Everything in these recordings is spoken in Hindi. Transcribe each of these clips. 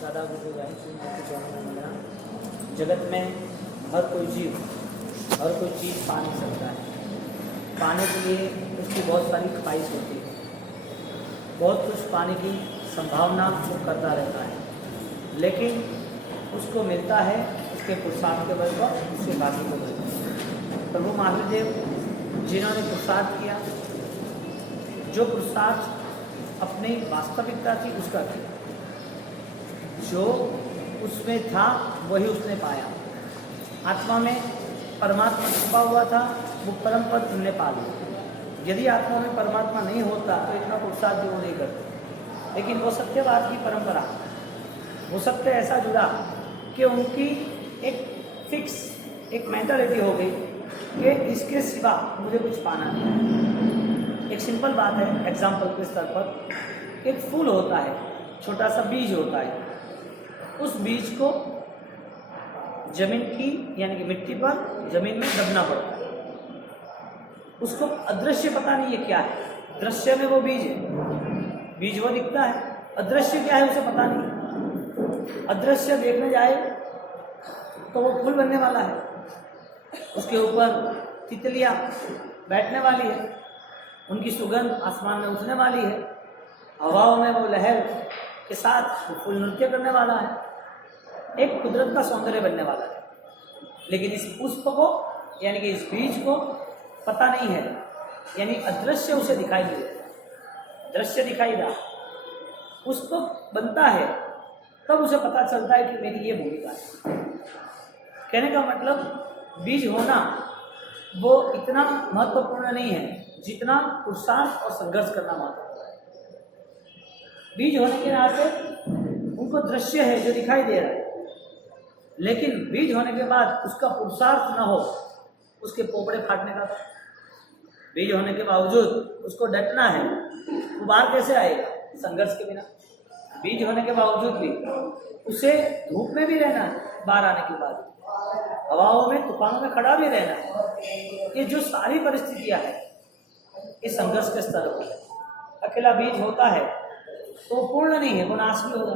दादा गुरु जगत में हर कोई जीव हर कोई चीज़ पा नहीं सकता है। पाने के लिए उसकी बहुत सारी ख्वाहिश होती है, बहुत कुछ पाने की संभावना वो करता रहता है, लेकिन उसको मिलता है उसके पुरुषार्थ के बल पर, उसके भाग्य के बल पर। प्रभु महावीर देव जिन्होंने पुरुषार्थ किया, जो पुरुषार्थ अपनी वास्तविकता थी उसका किया, जो उसमें था वही उसने पाया। आत्मा में परमात्मा छुपा हुआ था, वो परम पद उन्होंने पा लिया। यदि आत्मा में परमात्मा नहीं होता तो इतना पुरुषार्थ भी वो नहीं करते। लेकिन वो सत्यवाद की परंपरा, वो सत्य ऐसा जुड़ा कि उनकी एक फिक्स एक मेंटालिटी हो गई कि इसके सिवा मुझे कुछ पाना नहीं। एक सिंपल बात है, एग्जाम्पल के स्तर पर एक फूल होता है, छोटा सा बीज होता है, उस बीज को जमीन की यानी कि मिट्टी पर जमीन में दबना पड़ता है। उसको अदृश्य पता नहीं है क्या है, दृश्य में वो बीज है, बीज वो दिखता है, अदृश्य क्या है उसे पता नहीं। अदृश्य देखने जाए तो वो फूल बनने वाला है, उसके ऊपर तितलियां बैठने वाली है, उनकी सुगंध आसमान में उठने वाली है, हवाओं में वो लहर के साथ वो फूल नृत्य करने वाला है, एक कुदरत का सौंदर्य बनने वाला है। लेकिन इस पुष्प को यानी कि इस बीज को पता नहीं है, यानी अदृश्य उसे दिखाई नहीं देता, दृश्य दिखाई रहा, पुष्प बनता है तब उसे पता चलता है कि मेरी ये भूमिका है। कहने का मतलब बीज होना वो इतना महत्वपूर्ण नहीं है जितना पुरुषार्थ और संघर्ष करना महत्वपूर्ण है। बीज होने के नाते उनको दृश्य है जो दिखाई दे रहा है, लेकिन बीज होने के बाद उसका पुरुषार्थ न हो, उसके पोपड़े फाटने का। बीज होने के बावजूद उसको डटना है, वो बाहर कैसे आएगा? संघर्ष के बिना। बीज होने के बावजूद भी उसे धूप में भी रहना है, बाहर आने के बाद हवाओं में तूफानों में खड़ा भी रहना है। ये जो सारी परिस्थितियां हैं ये संघर्ष के स्तर पर। अकेला बीज होता है तो वो पूर्ण नहीं है, वो नाश भी होगा,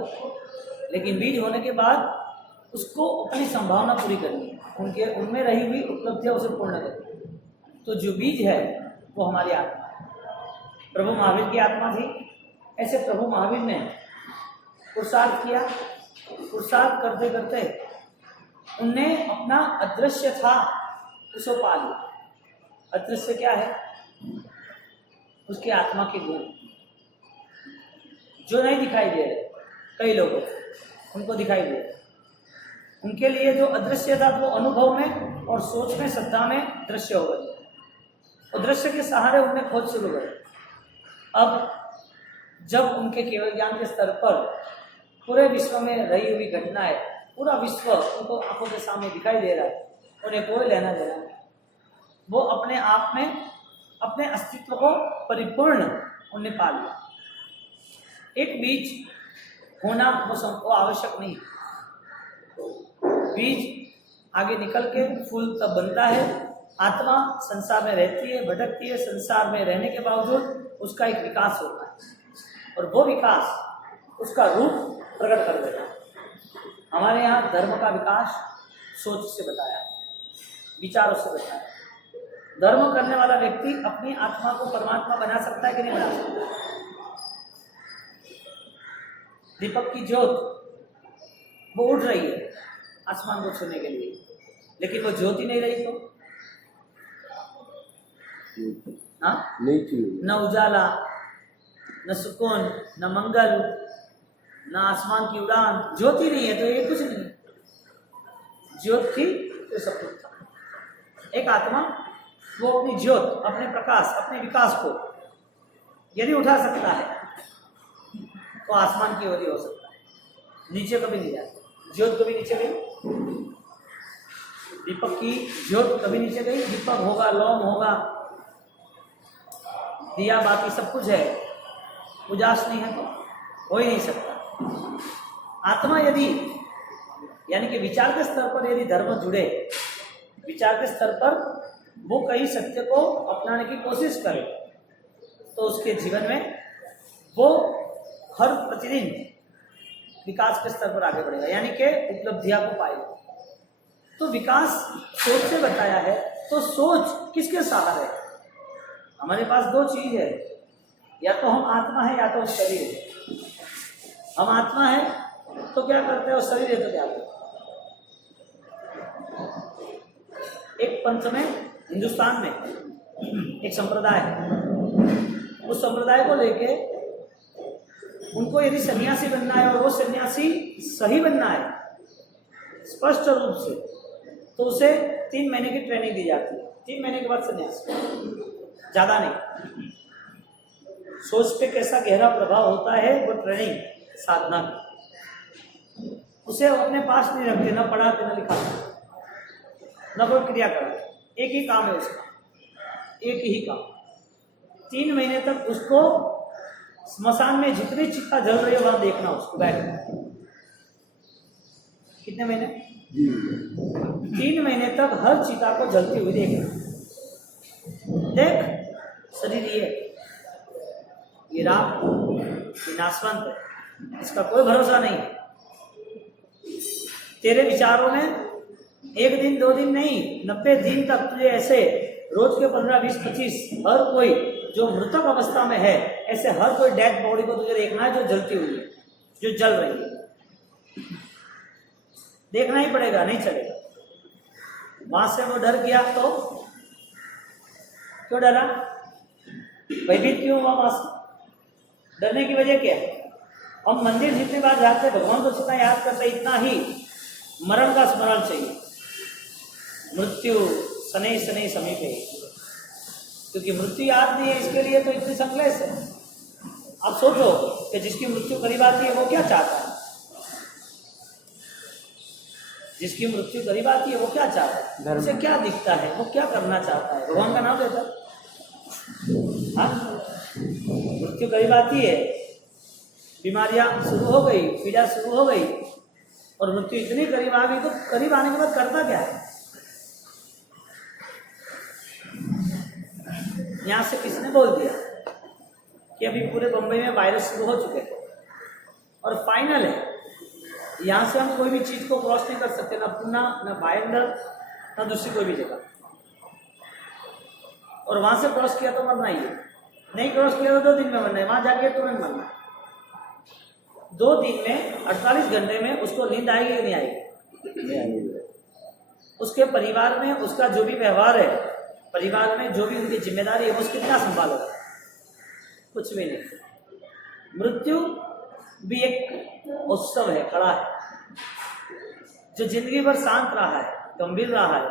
लेकिन बीज होने के बाद उसको अपनी संभावना पूरी करनी है, उनमें रही हुई उपलब्धियां उसे पूर्ण करनी है। तो जो बीज है वो हमारी आत्मा है। प्रभु महावीर की आत्मा थी, ऐसे प्रभु महावीर ने पुरुषार्थ किया, पुरुषार्थ करते करते उनने अपना अदृश्य था उसे पा लिया। अदृश्य क्या है? उसकी आत्मा के गुण जो नहीं दिखाई दे रहे, कई लोगों उनको दिखाई दे रहे। उनके लिए जो अदृश्य था वो अनुभव में और सोच में, श्रद्धा में दृश्य हो गए, और दृश्य के सहारे उन्होंने खोज शुरू कर। अब जब उनके केवल ज्ञान के स्तर पर पूरे विश्व में रही हुई घटनाएं, पूरा विश्व उनको आंखों के सामने दिखाई दे रहा है, उन्हें कोई लेना देना नहीं, वो अपने आप में अपने अस्तित्व को परिपूर्ण उन्हें पा लिया। एक बीज होना वो आवश्यक नहीं, बीज आगे निकल के फूल तब बनता है। आत्मा संसार में रहती है, भटकती है, संसार में रहने के बावजूद उसका एक विकास होता है, और वो विकास उसका रूप प्रकट कर देता है। हमारे यहाँ धर्म का विकास सोच से बताया है, विचारों से बताया है। धर्म करने वाला व्यक्ति अपनी आत्मा को परमात्मा बना सकता है कि नहीं बना सकता? दीपक की ज्योत वो उठ रही है आसमान को छूने के लिए, लेकिन वो ज्योत ही नहीं रही तो हाँ, न उजाला, न सुकून, न मंगल, न आसमान की उड़ान, ज्योति नहीं है तो ये कुछ नहीं। ज्योत थी तो सब कुछ था। एक आत्मा वो अपनी ज्योत, अपने प्रकाश, अपने विकास को यदि उठा सकता है तो आसमान की ओर ही हो सकता है, नीचे कभी नहीं जाता। ज्योत कभी नीचे गई? दीपक की ज्योत कभी नीचे गई? दीपक होगा, लौम होगा, दिया, बाकी सब कुछ है, उजास नहीं है तो हो ही नहीं सकता। आत्मा यदि यानी कि विचार के स्तर पर यदि धर्म जुड़े, विचार के स्तर पर वो कहीं सत्य को अपनाने की कोशिश करे, तो उसके जीवन में वो हर प्रतिदिन विकास के स्तर पर आगे बढ़ेगा, यानी कि उपलब्धियां को पाएगा। तो विकास सोच से बताया है। तो सोच किसके सहारे है? हमारे पास दो चीज है, या तो हम आत्मा है या तो हम शरीर है। हम आत्मा है तो क्या करते हैं, और शरीर है तो क्या करते हैं? एक पंथ में, हिंदुस्तान में एक संप्रदाय है, उस संप्रदाय को लेके उनको यदि सन्यासी बनना है और वो सन्यासी सही बनना है स्पष्ट रूप से, तो उसे 3 महीने की ट्रेनिंग दी जाती है। 3 महीने के बाद सन्यास, ज्यादा नहीं। सोच पे कैसा गहरा प्रभाव होता है वो ट्रेनिंग, साधना, उसे अपने पास नहीं रखते, न पढ़ाते न लिखाते, न कोई क्रिया कराते। एक ही काम है उसका, एक ही काम। 3 महीने तक उसको स्मशान में जितनी चिता जल रही है वहां देखना, उसको बैठ। कितने महीने? 3 महीने तक हर चिता को जलती हुई देखना। देख, शरीर ये राम, ये नाशवंत है, इसका कोई भरोसा नहीं। तेरे विचारों में 1 दिन 2 दिन नहीं, 90 दिन तक तुझे ऐसे रोज के 15, 20, 25 हर कोई जो मृतक अवस्था में है, ऐसे हर कोई डेड बॉडी को तुझे देखना है जो जलती हुई है, जो जल रही है। देखना ही पड़ेगा, नहीं चलेगा। वहां से वो डर गया तो क्यों डरा? भयभीत क्यों हुआ? वहां से डरने की वजह क्या है? हम मंदिर जितनी बार जाते हैं, भगवान को जितना याद करते, इतना ही मरण का स्मरण चाहिए। मृत्यु शनै शनै समीपे, क्योंकि मृत्यु याद नहीं है, इसके लिए तो इतनी संकलेश है। आप सोचो कि जिसकी मृत्यु करीब आती है वो क्या चाहता है? जिसकी मृत्यु करीब आती है वो क्या चाहता है? उसे क्या दिखता है? वो क्या करना चाहता है? भगवान का नाम लेता है। हाँ, मृत्यु करीब आती है, बीमारियां शुरू हो गई, पीड़ा शुरू हो गई, और मृत्यु इतनी करीब आ गई, तो करीब आने के बाद करता क्या है? यहां से किसने बोल दिया कि अभी पूरे बंबई में वायरस शुरू हो चुके थे और फाइनल है, यहां से हम कोई भी चीज को क्रॉस नहीं कर सकते, ना पूना, ना भाईंदर, ना दूसरी कोई भी जगह। और वहां से क्रॉस किया तो मरना ही है, नहीं क्रॉस किया तो 2 दिन में मरना है, वहां जाके तुरंत मरना। 2 दिन में 48 घंटे में उसको नींद आएगी कि नहीं आएगी? उसके परिवार में उसका जो भी व्यवहार है, परिवार में जो भी उनकी जिम्मेदारी है, वो कितना संभालेगा? कुछ भी नहीं। मृत्यु भी एक उत्सव है, खड़ा है, जो जिंदगी भर शांत रहा है, गंभीर रहा है,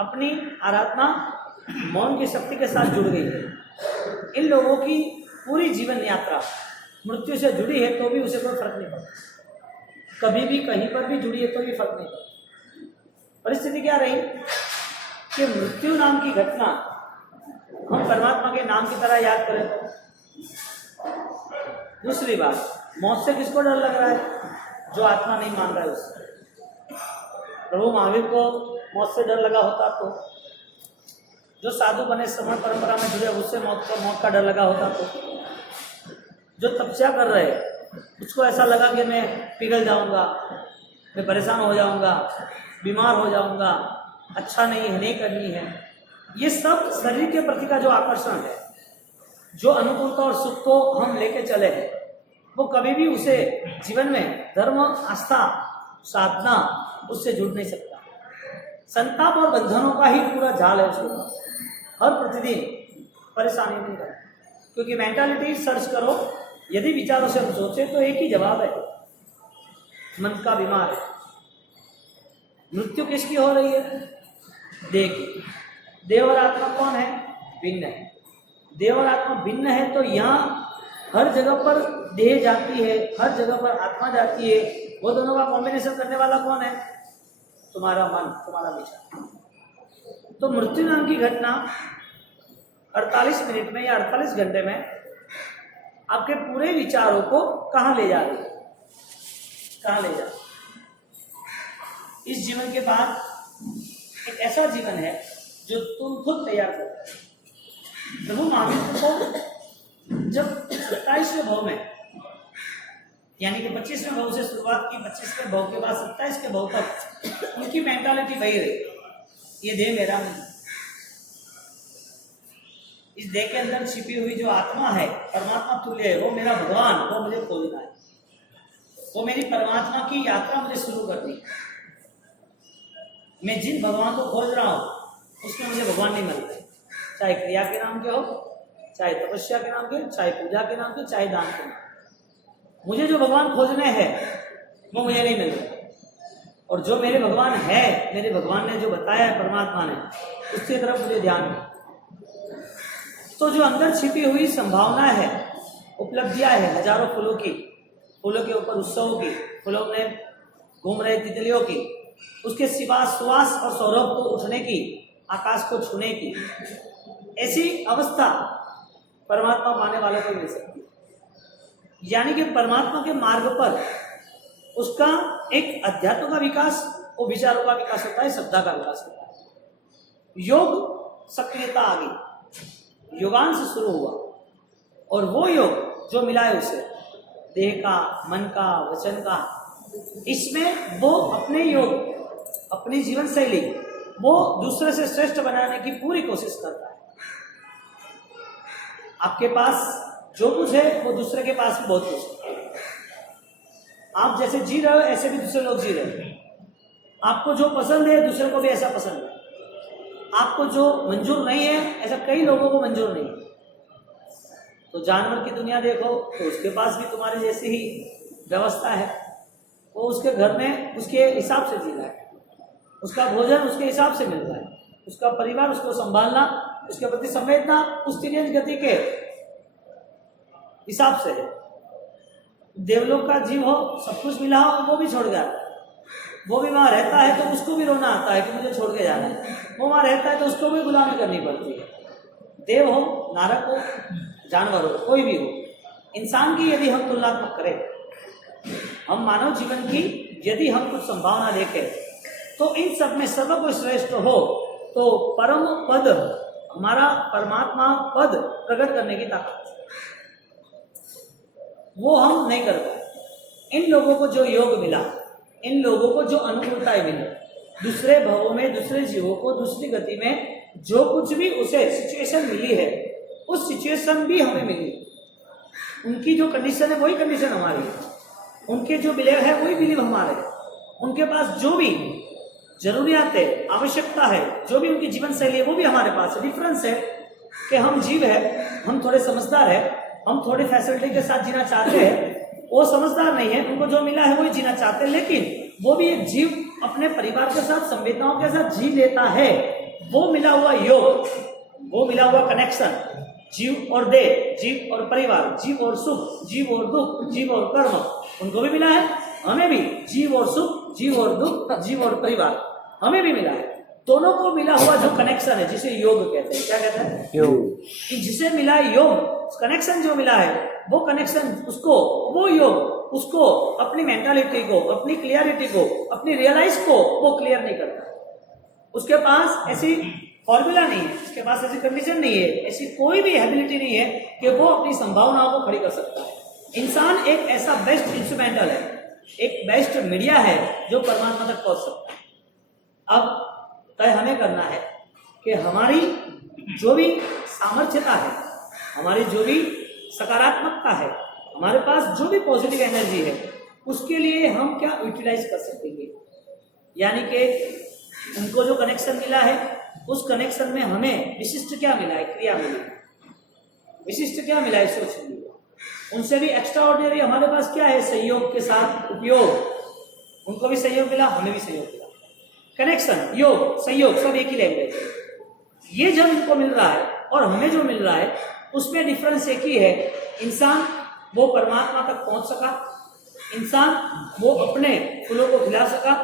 अपनी आराधना मौन की शक्ति के साथ जुड़ गई है। इन लोगों की पूरी जीवन यात्रा मृत्यु से जुड़ी है, तो भी उसे कोई फर्क नहीं पड़ता। कभी भी कहीं पर भी जुड़ी है तो भी फर्क नहीं पड़ता। परिस्थिति क्या रही कि मृत्यु नाम की घटना हम परमात्मा के नाम की तरह याद करें तो। दूसरी बात, मौत से किसको डर लग रहा है? जो आत्मा नहीं मान रहा है उससे। प्रभु महावीर को मौत से डर लगा होता तो, जो साधु बने श्रमण परंपरा में जुड़े उससे मौत का डर लगा होता तो, जो तपस्या कर रहे उसको ऐसा लगा कि मैं पिघल जाऊंगा, मैं परेशान हो जाऊंगा, बीमार हो जाऊंगा, अच्छा नहीं है, नहीं करनी है। ये सब शरीर के प्रति का जो आकर्षण है, जो अनुकूलता और सुख को हम लेके चले हैं, वो कभी भी उसे जीवन में धर्म, आस्था, साधना उससे जुड़ नहीं सकता। संताप और बंधनों का ही पूरा जाल है उसके पास, हर प्रतिदिन परेशानी नहीं करता। क्योंकि मेंटालिटी सर्च करो, यदि विचारों से हम सोचे तो एक ही जवाब है, मन का बीमार है। मृत्यु किसकी हो रही है? देह की। देह और आत्मा कौन है? भिन्न है। देह और आत्मा भिन्न है, तो यहाँ हर जगह पर देह जाती है, हर जगह पर आत्मा जाती है। वो दोनों का कॉम्बिनेशन करने वाला कौन है? तुम्हारा मन, तुम्हारा विचार। तो मृत्यु नाम की घटना 48 मिनट में या 48 घंटे में आपके पूरे विचारों को कहाँ ले जा रही है? कहाँ ले जा? इस जीवन के बाद एक ऐसा जीवन है जो तुम खुद तैयार करते हो। प्रभु महावीर को जब 27वें भाव में यानी कि 25वें भाव से शुरुआत की, 25वें भाव के बाद 27 के भाव तक उनकी मेंटालिटी वही रही, ये देह मेरा नहीं। इस देह के अंदर छिपी हुई जो आत्मा है, परमात्मा तुल्य है, वो मेरा भगवान, वो मुझे खोजना है, वो मेरी परमात्मा की यात्रा मुझे शुरू करनी है। मैं जिन भगवान को खोज रहा हूं उसमें मुझे भगवान नहीं मिलते, चाहे क्रिया के नाम के हो, चाहे तपस्या के नाम के, चाहे पूजा के नाम के, चाहे दान के नाम। मुझे जो भगवान खोजने हैं वो मुझे नहीं मिल रहा, और जो मेरे भगवान है, मेरे भगवान ने जो बताया है परमात्मा ने, उसकी तरफ मुझे ध्यान है। तो जो अंदर छिपी हुई संभावना है, उपलब्धियां है हजारों फूलों की, फूलों के ऊपर उत्सवों की, फूलों में घूम रहे तितलियों की, उसके सिवा सुवास और सौरभ को उठने की, आकाश को छूने की, ऐसी अवस्था परमात्मा पाने वालों को मिल सकती है। यानी कि परमात्मा के मार्ग पर उसका एक अध्यात्म का विकास और विचारों का विकास होता है, श्रद्धा का विकास होता है। योग सक्रियता आ गई, योगांश शुरू हुआ, और वो योग जो मिला है उसे देह का, मन का, वचन का, इसमें वो अपने योग, अपनी जीवन शैली वो दूसरे से श्रेष्ठ बनाने की पूरी कोशिश करता है। आपके पास जो कुछ है वो दूसरे के पास भी बहुत कुछ है। आप जैसे जी रहे हो ऐसे भी दूसरे लोग जी रहे हो। आपको जो पसंद है दूसरे को भी ऐसा पसंद है। आपको जो मंजूर नहीं है ऐसा कई लोगों को मंजूर नहीं है। तो जानवर की दुनिया देखो तो उसके पास भी तुम्हारी जैसी ही व्यवस्था है। वो उसके घर में उसके हिसाब से जी रहा है, उसका भोजन उसके हिसाब से मिल रहा है, उसका परिवार उसको संभालना, उसके प्रति संवेदना उस तेज गति के हिसाब से है। देवलोक का जीव हो, सब कुछ मिला हो, वो भी छोड़ गया, वो भी वहां रहता है तो उसको भी रोना आता है कि मुझे छोड़ के जाना है। वो वहां रहता है तो उसको भी गुलामी करनी पड़ती है। देव हो, नारक हो, जानवर हो, कोई भी हो, इंसान की यदि हम तुलनात्मक करें, हम मानव जीवन की यदि हम कुछ संभावना देखें, तो इन सब में सर्वश्रेष्ठ हो तो परम पद, हमारा परमात्मा पद प्रकट करने की ताकत, वो हम नहीं कर पाए। इन लोगों को जो योग मिला, इन लोगों को जो अनुकूलताएं मिली, दूसरे भवों में, दूसरे जीवों को दूसरी गति में जो कुछ भी उसे सिचुएशन मिली है, उस सिचुएशन भी हमें मिली। उनकी जो कंडीशन है वही कंडीशन हमारी है, उनके जो बिलीव है वही बिलीव हमारे है। उनके पास जो भी जरूरियात है, आवश्यकता है, जो भी उनकी जीवन शैली है वो भी हमारे पास है। डिफरेंस है कि हम जीव है, हम थोड़े समझदार है, हम थोड़ी फैसिलिटी के साथ जीना चाहते हैं, वो समझदार नहीं है, उनको जो मिला है वही जीना चाहते हैं। लेकिन वो भी एक जीव अपने परिवार के साथ, संवेदनाओं के साथ जी लेता है। वो मिला हुआ योग, वो मिला हुआ कनेक्शन, जीव और देह, जीव और परिवार, जीव और सुख, जीव और दुख, जीव और कर्म, उनको भी मिला है, हमें भी जीव और सुख, जीव और दुख, जीव और परिवार हमें भी मिला है। दोनों को मिला हुआ जो कनेक्शन है जिसे योग कहते हैं, क्या कहते हैं? योग। जिसे मिला है योग, कनेक्शन जो मिला है वो कनेक्शन, उसको वो योग, उसको अपनी मेंटालिटी को, अपनी क्लियरिटी को, अपनी रियलाइज को वो क्लियर नहीं करता। उसके पास ऐसी फॉर्मूला नहीं है, उसके पास ऐसी कंडीशन नहीं है, ऐसी कोई भी एबिलिटी नहीं है कि वो अपनी संभावनाओं को खड़ी कर सकता है। इंसान एक ऐसा बेस्ट इंस्ट्रूमेंटल है, एक बेस्ट मीडिया है जो परमात्मा तक पहुंच सकता है। अब तय हमें करना है कि हमारी जो भी सामर्थ्यता है, हमारी जो भी सकारात्मकता है, हमारे पास जो भी पॉजिटिव एनर्जी है, उसके लिए हम क्या यूटिलाइज कर सकेंगे। यानी कि उनको जो कनेक्शन मिला है उस कनेक्शन में हमें विशिष्ट क्या मिला है, क्रिया मिली, विशिष्ट क्या मिला है, सोच मिली। उनसे भी एक्स्ट्रा ऑर्डिनरी हमारे पास क्या है, सहयोग के साथ उपयोग। उनको भी सहयोग मिला, हमें भी सहयोग मिला। कनेक्शन, योग, सहयोग सब एक ही लैंग्वेज है। ये जब इनको मिल रहा है और हमें जो मिल रहा है उसमें डिफरेंस एक ही है, इंसान वो परमात्मा तक पहुंच सका, इंसान वो अपने फूलों को खिला सका,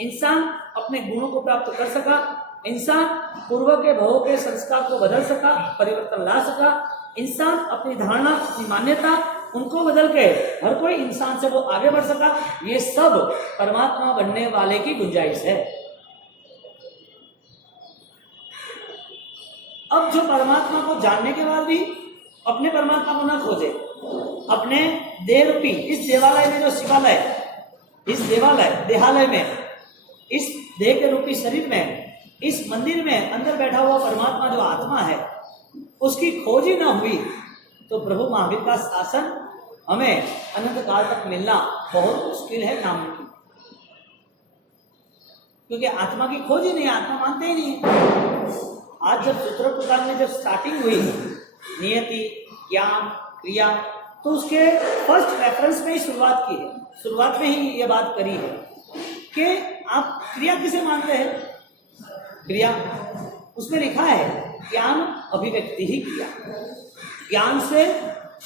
इंसान अपने गुणों को प्राप्त कर सका, इंसान पूर्व के भवों के संस्कार को बदल सका, परिवर्तन ला सका, इंसान अपनी धारणा, अपनी मान्यता उनको बदल के हर कोई इंसान से वो आगे बढ़ सका। ये सब परमात्मा बनने वाले की गुंजाइश है। अब जो परमात्मा को जानने के बाद भी अपने परमात्मा को ना खोजे, अपने देह रूपी इस देवालय में जो शिवालय, इस देहालय में, इस देह के रूपी शरीर में, इस मंदिर में अंदर बैठा हुआ परमात्मा जो आत्मा है, उसकी खोज ही ना हुई तो प्रभु महावीर का शासन हमें अनंत काल तक मिलना बहुत मुश्किल है, नामुमकिन। क्योंकि आत्मा की खोज ही नहीं, आत्मा मानते ही नहीं। आज जब सूत्र प्रकार में जब स्टार्टिंग हुई नियति, ज्ञान, क्रिया, तो उसके फर्स्ट रेफरेंस में ही शुरुआत की है, शुरुआत में ही ये बात करी है कि आप क्रिया किसे मानते हैं? क्रिया, उसमें लिखा है ज्ञान अभिव्यक्ति ही क्रिया। ज्ञान से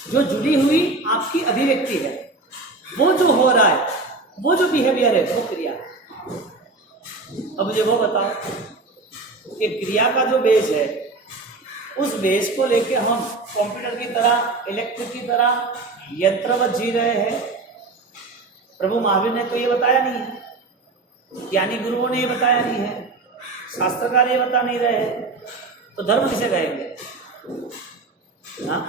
जो जुड़ी हुई आपकी अभिव्यक्ति है, वो जो हो रहा है, वो जो बिहेवियर है, वो क्रिया है। अब मुझे वो बताओ कि क्रिया का जो बेस है, उस बेस को लेके हम कंप्यूटर की तरह, इलेक्ट्रिक की तरह यंत्रवत जी रहे हैं। प्रभु महावीर ने तो ये बताया नहीं है, ज्ञानी गुरुओं ने ये बताया नहीं है, शास्त्रकार ये बता नहीं रहे हैं, तो धर्म किसे कहेंगे? हाँ,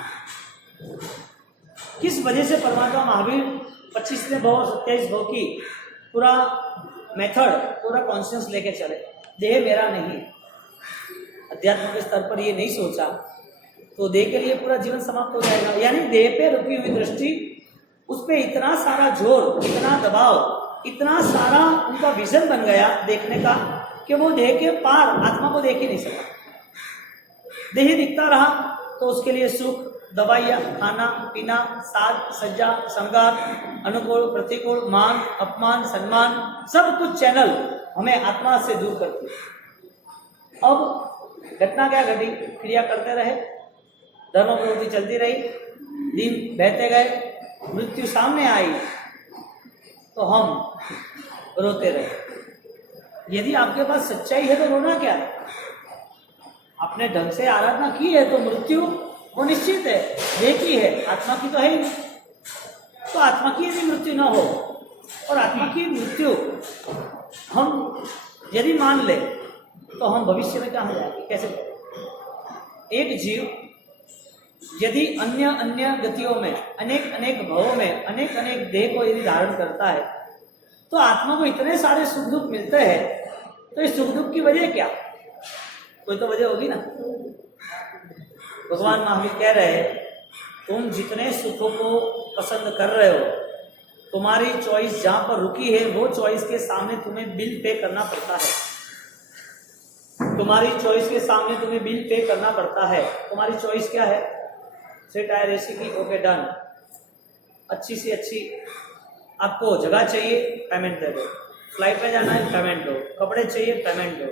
किस वजह से परमात्मा महावीर 25वें भाव 27 भाव की पूरा मेथड, पूरा कॉन्शियस लेके चले? देह मेरा नहीं, अध्यात्म के स्तर पर ये नहीं सोचा तो देह के लिए पूरा जीवन समाप्त हो जाएगा। यानी देह पे रुकी हुई दृष्टि, उस पर इतना सारा जोर, इतना दबाव, इतना सारा उनका विजन बन गया देखने का कि वो देह के पार आत्मा को देख ही नहीं सका। देह दिखता रहा तो उसके लिए सुख, दवाइयाँ, खाना पीना, साज सज्जा, श्रृंगार, अनुकूल प्रतिकूल, मान अपमान, सम्मान, सब कुछ चैनल हमें आत्मा से दूर करती है। अब घटना क्या घटी? क्रिया करते रहे, धर्म प्रवृत्ति चलती रही, दिन बहते गए, मृत्यु सामने आई तो हम रोते रहे। यदि आपके पास सच्चाई है तो रोना क्या है? आपने ढंग से आराधना की है तो मृत्यु वो निश्चित है, देह की है, आत्मा की तो है ही नहीं। तो आत्मा की यदि मृत्यु न हो और आत्मा की मृत्यु हम यदि मान ले तो हम भविष्य में कहाँ जाएंगे, कैसे? एक जीव यदि अन्य अन्य गतियों में, अनेक अनेक भावों में, अनेक अनेक देह को यदि धारण करता है तो आत्मा को इतने सारे सुख दुख मिलते हैं, तो इस सुख दुख की वजह क्या? कोई तो वजह होगी ना। भगवान महावीर कह रहे हैं, तुम जितने सुखों को पसंद कर रहे हो, तुम्हारी चॉइस जहां पर रुकी है वो चॉइस के सामने तुम्हें बिल पे करना पड़ता है। तुम्हारी चॉइस के सामने तुम्हें बिल पे करना पड़ता है। तुम्हारी चॉइस क्या है? सेट आए रेसी की, ओके डन, अच्छी से अच्छी आपको जगह चाहिए, पेमेंट दे दो, फ्लाइट पे जाना है, पेमेंट दो, कपड़े चाहिए, पेमेंट दो,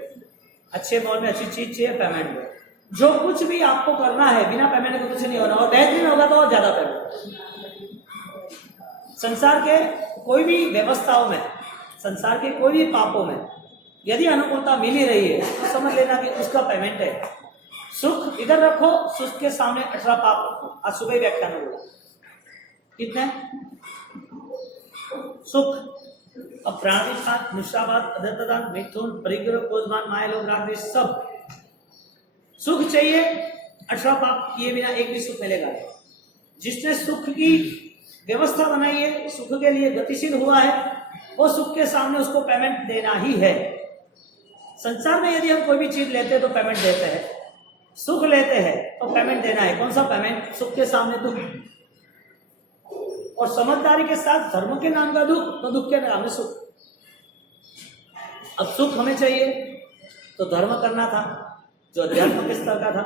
अच्छे मॉल में अच्छी चीज चाहिए, पेमेंट दो। जो कुछ भी आपको करना है बिना पेमेंट के कुछ नहीं होना, और बेहतरीन होगा तो और ज्यादा पेमेंट। संसार के कोई भी व्यवस्थाओं में, संसार के कोई भी पापों में यदि अनुकूलता मिल ही रही है तो समझ लेना कि उसका पेमेंट है। सुख इधर रखो, सुख के सामने 18 पाप रखो। आज सुबह ही व्याख्यान में बोला कितने सुख। अब प्राणिपात, निष्ठापात, अधर्तदान, मिथुन, परिग्रह, क्रोधमान, माया, लोभ, राग, द्वेष, सब सुख चाहिए। 18 पाप किए बिना एक भी सुख मिलेगा। जिसने सुख की व्यवस्था बनाई है, सुख के लिए गतिशील हुआ है, वो सुख के सामने उसको पेमेंट देना ही है। संसार में यदि हम कोई भी चीज लेते हैं तो पेमेंट देते हैं, सुख लेते हैं तो पेमेंट देना है। कौन सा पेमेंट? सुख के सामने दुख, और समझदारी के साथ धर्म के नाम का दुख, तो दुख के नाम में सुख। अब सुख हमें चाहिए तो धर्म करना था जो अध्यात्म के स्तर का था,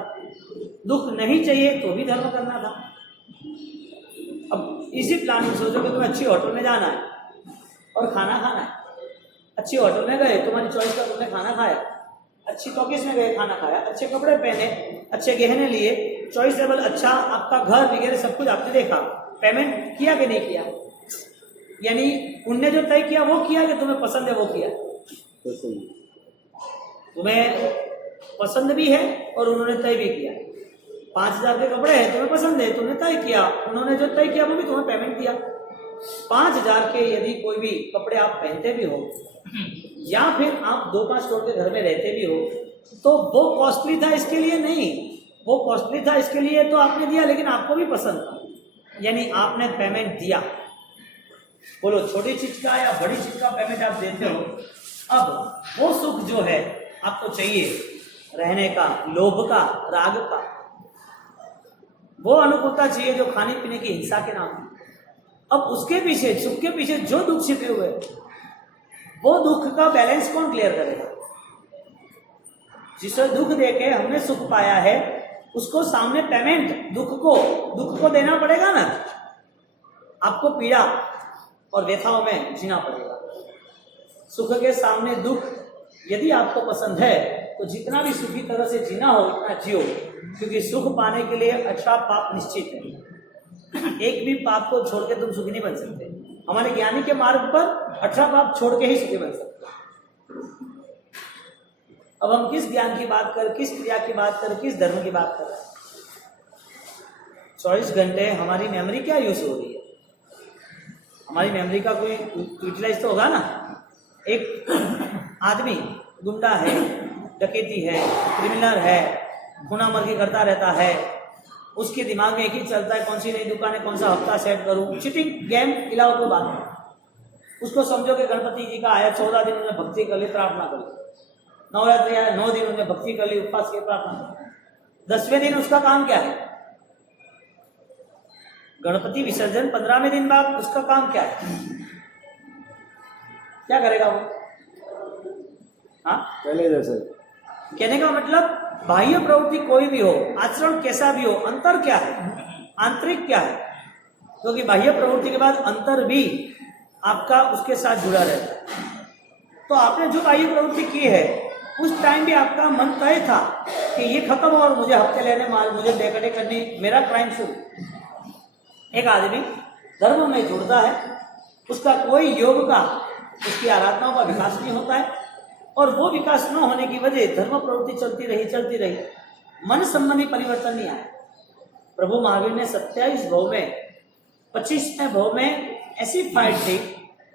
दुख नहीं चाहिए तो भी धर्म करना था। अब इसी प्लानिंग सोचो कि तुम्हें अच्छी होटल में जाना है और खाना खाना है। अच्छी होटल में गए, तुम्हारी चॉइस का, तुमने खाना खाया, अच्छी टॉकीज में गए, खाना खाया, अच्छे कपड़े पहने, अच्छे गहने लिए, चॉइस लेवल अच्छा, आपका घर वगैरह सब कुछ आपने देखा, पेमेंट किया कि नहीं किया? यानी उनने जो तय किया वो किया कि तुम्हें पसंद है वो किया? तुम्हें पसंद भी है और उन्होंने तय भी किया। 5000 के कपड़े हैं, तुम्हें पसंद है, तुमने तय किया, उन्होंने जो तय किया वो भी तुम्हें पेमेंट दिया। 5000 के यदि कोई भी कपड़े आप पहनते भी हो या फिर आप 2-5 करोड़ के घर में रहते भी हो तो वो कॉस्टली था इसके लिए नहीं, वो कॉस्टली था इसके लिए तो आपने दिया, लेकिन आपको भी पसंद था। यानी आपने पेमेंट दिया, बोलो छोटी चीज का या बड़ी चीज का पेमेंट आप देते हो, अब वो सुख जो है आपको चाहिए, रहने का, लोभ का, राग का, वो अनुकूलता चाहिए जो खाने पीने की हिंसा के नाम है। अब उसके पीछे, सुख के पीछे जो दुख छिपे हुए, वो दुख का बैलेंस कौन क्लियर करेगा? जिसे दुख देके हमने सुख पाया है, उसको सामने पेमेंट दुख को देना पड़ेगा ना। आपको पीड़ा और व्यथाओं में जीना पड़ेगा। सुख के सामने दुख यदि आपको पसंद है तो जितना भी सुखी तरह से जीना हो उतना जियो, क्योंकि सुख पाने के लिए अच्छा पाप निश्चित है। एक भी पाप को छोड़ के तुम सुखी नहीं बन सकते। हमारे ज्ञानी के मार्ग पर 18 पाप छोड़ के ही सुखी बन सकते। अब हम किस ज्ञान की बात कर, किस क्रिया की बात कर, किस धर्म की बात कर रहे हैं? 24 घंटे हमारी मेमोरी क्या यूज हो रही है? हमारी मेमोरी का कोई यूटिलाइज तो होगा ना। एक आदमी गुंडा है, डकैती है, क्रिमिनल है, खूना मर्गी करता रहता है, उसके दिमाग में एक ही चलता है, कौन सी नई दुकान है, कौन सा हफ्ता सेट करूं, चीटिंग गेम इलावा कोई बात नहीं। उसको समझो कि गणपति जी का आया, 14 दिन उन्हें भक्ति कर ली, प्रार्थना कर ली, नवरात्रि आया, 9 दिन उन्हें भक्ति कर ली, उपवास की प्रार्थना कर ली। 10वें दिन उसका काम क्या है? गणपति विसर्जन 15वें दिन बाद उसका काम क्या है? क्या करेगा वो? हाँ, पहले जैसे कहने का मतलब बाह्य प्रवृत्ति कोई भी हो, आचरण कैसा भी हो, अंतर क्या है, आंतरिक क्या है? क्योंकि तो बाह्य प्रवृत्ति के बाद अंतर भी आपका उसके साथ जुड़ा रहता है। तो आपने जो बाह्य प्रवृत्ति की है उस टाइम भी आपका मन तय था कि ये खत्म हो और मुझे हफ्ते लेने, मुझे डेकटे करनी, मेरा क्राइम शुरू। एक आदमी धर्म में जुड़ता है, उसका कोई योग का, उसकी आराधनाओं का विकास नहीं होता है, और वो विकास न होने की वजह धर्म प्रवृत्ति चलती रही, मन संबंधी परिवर्तन नहीं आया। प्रभु महावीर ने 27 भव में 25वें भव में ऐसी फाइट थी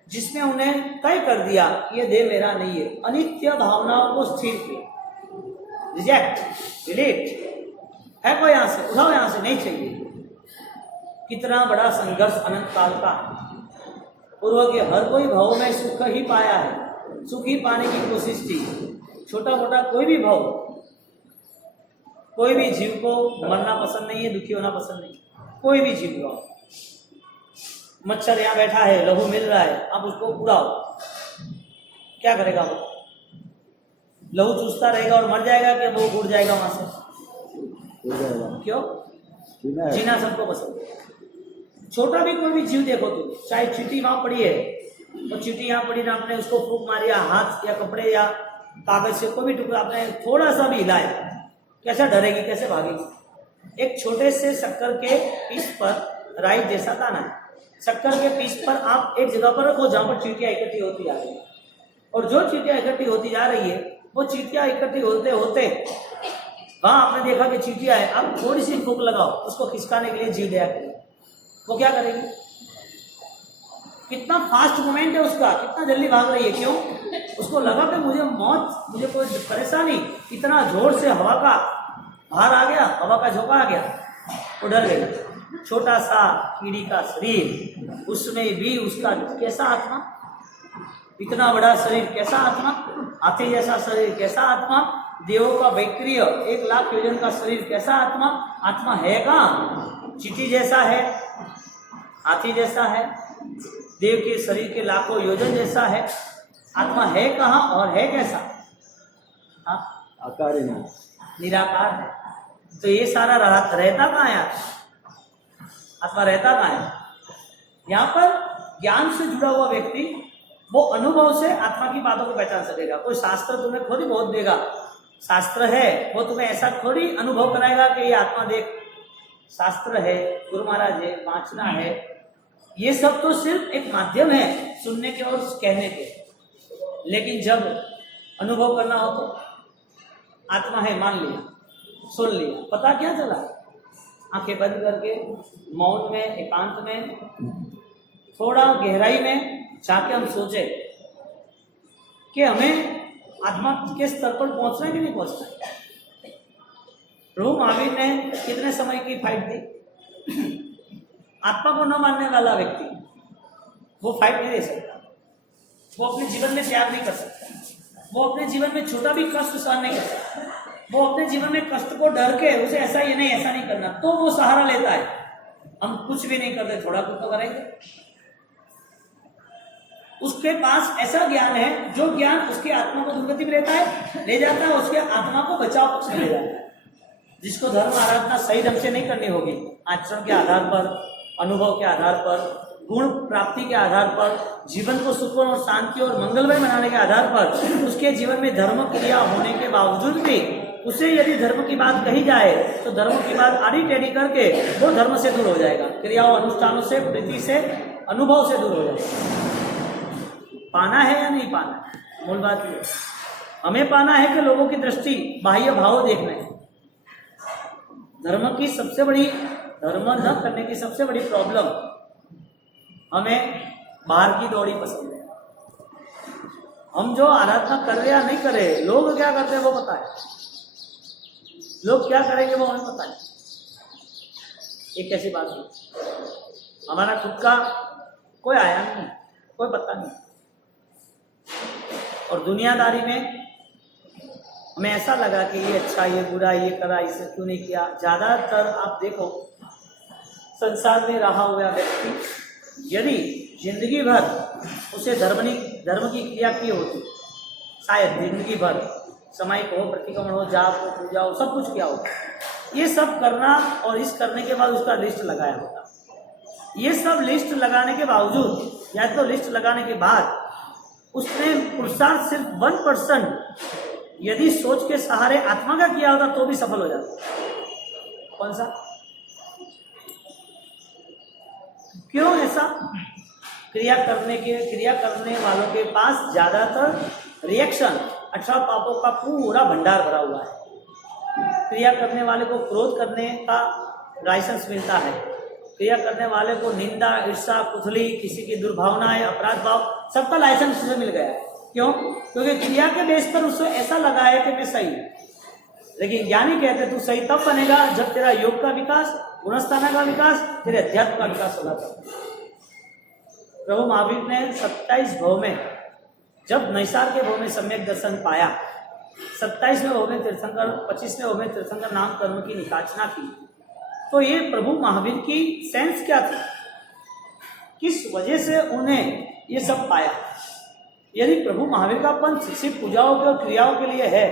जिसने उन्हें तय कर दिया ये देह मेरा नहीं है, अनित्य भावनाओं को स्थिर किया, रिजेक्ट, डिलीट, है कोई यहां से, उठाओ यहां से, नहीं चाहिए। कितना बड़ा संघर्ष अनंत काल का। पूर्व के हर कोई भाव में सुख ही पाया है, सुख ही पाने की कोशिश थी। छोटा मोटा कोई भी भाव, कोई भी जीव को मरना पसंद नहीं है, दुखी होना पसंद नहीं, कोई भी जीव को। मच्छर यहाँ बैठा है, लहू मिल रहा है, आप उसको उड़ाओ, क्या करेगा वो? लहू चूसता रहेगा और मर जाएगा कि वो उड़ जाएगा वहां से? क्यों? जीना सबको पसंद है। छोटा भी कोई भी जीव देखो तुम, चाहे चींटी वहां पड़ी है, तो चींटी यहाँ पड़ी ना, आपने उसको फूंक मारी, हाथ या कपड़े या कागज से कोई भी टुकड़ा आपने थोड़ा सा भी हिलाया, कैसे डरेगी, कैसे भागेगी? एक छोटे से शक्कर के पीस पर राई जैसा दाना है, शक्कर के पीस पर आप एक जगह पर रखो जहां पर चींटियां इकट्ठी होती जा रही है, और जो चींटियां इकट्ठी होती जा रही है वो चींटियां इकट्ठी होते होते वहां आपने देखा कि चींटियां है, आप थोड़ी सी फूंक लगाओ उसको खिसकाने के लिए, जीव दया करिए, वो क्या करेगी? कितना फास्ट मूवमेंट है उसका, कितना जल्दी भाग रही है। क्यों? उसको लगा कि मुझे मौत, मुझे कोई परेशानी, इतना जोर से हवा का भार आ गया, हवा का झोंका आ गया, वो डर गई। छोटा सा कीड़ी का शरीर, उसमें भी उसका कैसा आत्मा, इतना बड़ा शरीर कैसा आत्मा, हाथी जैसा शरीर कैसा आत्मा, देवों का वैक्रिय 1 लाख योजन का शरीर कैसा आत्मा, आत्मा है कहाँ? चींटी जैसा है, हाथी जैसा है, देव के शरीर के लाखों योजन जैसा है, आत्मा है कहाँ और है कैसा? आकार ही नहीं, निराकार है। तो ये सारा रहता कहाँ है? आत्मा रहता कहाँ है? यहाँ पर ज्ञान से जुड़ा हुआ व्यक्ति वो अनुभव से आत्मा की बातों को पहचान सकेगा। कोई शास्त्र तुम्हें थोड़ी बहुत देगा, शास्त्र है वो तुम्हें ऐसा थोड़ी अनुभव कराएगा कि ये आत्मा देख, शास्त्र है, गुरु महाराज है, वांचना है, ये सब तो सिर्फ एक माध्यम है सुनने के और कहने के। लेकिन जब अनुभव करना हो तो आत्मा है, मान लिया, सुन लिया, पता क्या चला? आंखें बंद करके मौन में, एकांत में, थोड़ा गहराई में जाके हम सोचे कि हमें आत्मा के स्तर पर पहुंचना है कि नहीं पहुंचना है। प्रभु महावीर ने कितने समय की फाइट दी? आत्मा को न मानने वाला व्यक्ति वो फाइट नहीं दे सकता, वो अपने जीवन में त्याग नहीं कर सकता, वो अपने जीवन में छोटा भी कष्ट सहन नहीं कर सकता, वो अपने जीवन में कष्ट को डर के उसे ऐसा ये नहीं ऐसा नहीं करना, तो वो सहारा लेता है। हम कुछ भी नहीं करते, थोड़ा कुछ तो करेंगे। उसके पास ऐसा ज्ञान है जो ज्ञान उसकी आत्मा को दुर्गति में लेता है, ले जाता है, उसके आत्मा को बचाव पक्ष में ले जाता है। जिसको धर्म आराधना सही ढंग से नहीं करनी होगी, आचरण के आधार पर, अनुभव के आधार पर, गुण प्राप्ति के आधार पर, जीवन को सुखपूर्ण और शांति और मंगलमय बनाने के आधार पर, उसके जीवन में धर्म क्रिया होने के बावजूद भी उसे यदि धर्म की बात कही जाए तो धर्म की बात आड़ी टेढ़ी करके वो धर्म से दूर हो जाएगा, क्रियाओं अनुष्ठानों से, प्रीति से, अनुभव से दूर हो जाएगा। पाना है या नहीं पाना, मूल बात ये हमें पाना है कि लोगों की दृष्टि बाह्य भाव देखना है। धर्म की सबसे बड़ी, धर्म न करने की सबसे बड़ी प्रॉब्लम, हमें बाहर की दौड़ी पसंद है। हम जो आराधना कर रहे या नहीं कर रहे, लोग क्या करते हैं वो पता है, लोग क्या करेंगे वो हमें पता है। एक ऐसी बात है, हमारा खुद का कोई आयाम नहीं, कोई पता नहीं, और दुनियादारी में हमें ऐसा लगा कि ये अच्छा, ये बुरा, ये करा, इसे क्यों नहीं किया। ज्यादातर आप देखो संसार में रहा हुआ व्यक्ति यदि जिंदगी भर उसे धर्म की क्रिया की होती, शायद जिंदगी भर सामायिक हो, प्रतिक्रमण हो, जाप हो, पूजा हो, सब कुछ किया होता, ये सब करना और इस करने के बाद उसका लिस्ट लगाया होता। ये सब लिस्ट लगाने के बावजूद या तो लिस्ट लगाने के बाद उसने पुरुषार्थ सिर्फ 1% यदि सोच के सहारे आत्मा का किया होता तो भी सफल हो जाता। कौन सा, क्यों ऐसा? क्रिया करने वालों के पास ज्यादातर रिएक्शन, 18 पापों का पूरा भंडार भरा हुआ है। क्रिया करने वाले को क्रोध करने का लाइसेंस मिलता है, क्रिया करने वाले को निंदा, ईर्ष्या, कुथली, किसी की दुर्भावनाएं, अपराध भाव, सबका लाइसेंस उसे मिल गया है। क्यों? क्योंकि क्रिया के बेस पर उसको ऐसा लगा है कि मैं सही। लेकिन ज्ञानी कहते तू सही तब बनेगा जब तेरा योग का विकास, गुणस्थाना का विकास, तेरे अध्यात्म का विकास होगा। प्रभु महावीर ने 27 भव में, जब नैसार के भव में सम्यक दर्शन पाया, 27वें भव में तीर्थंकर, 25वें भव में तीर्थंकर नाम कर्म की निकाचना की, तो ये प्रभु महावीर की सेंस क्या थी, किस वजह से उन्हें ये सब पाया। यदि प्रभु महावीर का पंथ सिर्फ पूजाओं के और क्रियाओं के लिए है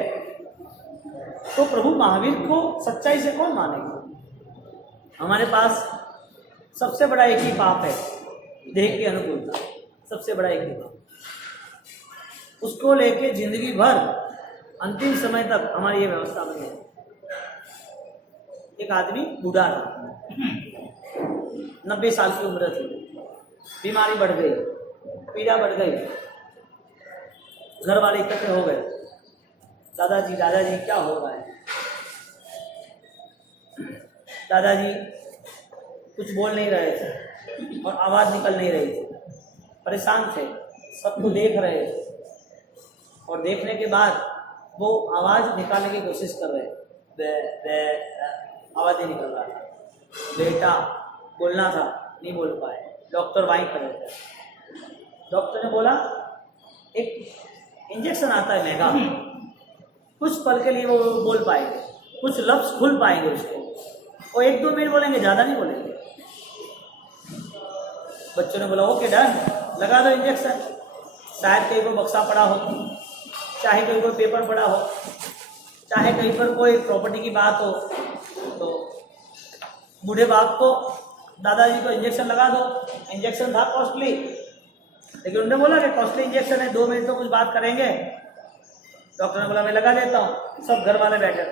तो प्रभु महावीर को सच्चाई से कौन मानेगा। हमारे पास सबसे बड़ा एक ही पाप है, देह की अनुकूलता, सबसे बड़ा एक ही पाप। उसको लेके जिंदगी भर अंतिम समय तक हमारी ये व्यवस्था बनी है। एक आदमी बूढ़ा था, 90 साल की उम्र थी, बीमारी बढ़ गई, पीड़ा बढ़ गई, घर वाले इकट्ठे हो गए, दादाजी क्या हो रहा है। दादाजी कुछ बोल नहीं रहे थे और आवाज निकल नहीं रही थी, परेशान थे, सबको देख रहे थे और देखने के बाद वो आवाज निकालने की कोशिश कर रहे, आवाज नहीं निकल रहा था। बेटा बोलना था, नहीं बोल पाए। डॉक्टर वहीं खड़े थे। डॉक्टर ने बोला एक इंजेक्शन आता है महंगा, कुछ पल के लिए वो बोल पाएंगे, कुछ लफ्ज खुल पाएंगे उसको, वो 1-2 मिनट बोलेंगे, ज्यादा नहीं बोलेंगे। बच्चों ने बोला ओके डन, लगा दो इंजेक्शन। शायद कहीं को बक्सा पड़ा हो, चाहे कहीं कोई पेपर पड़ा हो, चाहे कहीं पर कोई प्रॉपर्टी की बात हो, तो बूढ़े बाप को, दादाजी को इंजेक्शन लगा दो। इंजेक्शन था कॉस्टली, लेकिन उन्होंने बोला कि कॉस्टली इंजेक्शन है, 2 मिनट तो कुछ बात करेंगे। डॉक्टर ने बोला मैं लगा देता हूँ। सब घर वाले बैठे।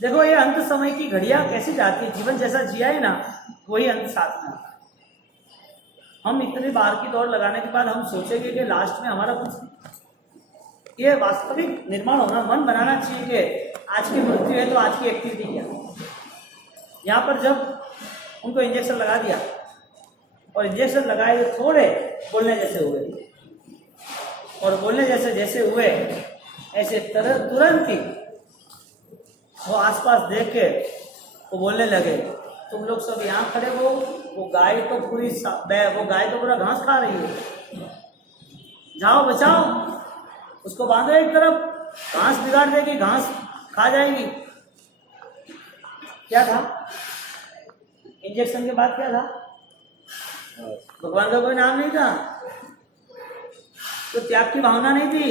देखो ये अंत समय की घड़ियां कैसी जाती है, जीवन जैसा जिया है ना वही अंत साथ में। हम इतने बाहर की दौड़ लगाने के बाद हम सोचेंगे कि लास्ट में हमारा कुछ, ये वास्तविक निर्माण होना, मन बनाना चाहिए कि आज की मृत्यु है तो आज की एक्टिविटी क्या। यहाँ पर जब उनको इंजेक्शन लगा दिया और इंजेक्शन लगाए तो थोड़े बोलने जैसे हुए, और बोलने जैसे हुए, ऐसे तुरंत ही वो आसपास देख के वो बोलने लगे, तुम लोग सब यहाँ खड़े हो वो गाय तो पूरा घास खा रही है, जाओ बचाओ उसको, बांधो एक तरफ, घास बिगाड़ देगी, घास खा जाएगी। क्या था इंजेक्शन के बाद? क्या था? भगवान का कोई नाम नहीं था, तो त्याग की भावना नहीं थी।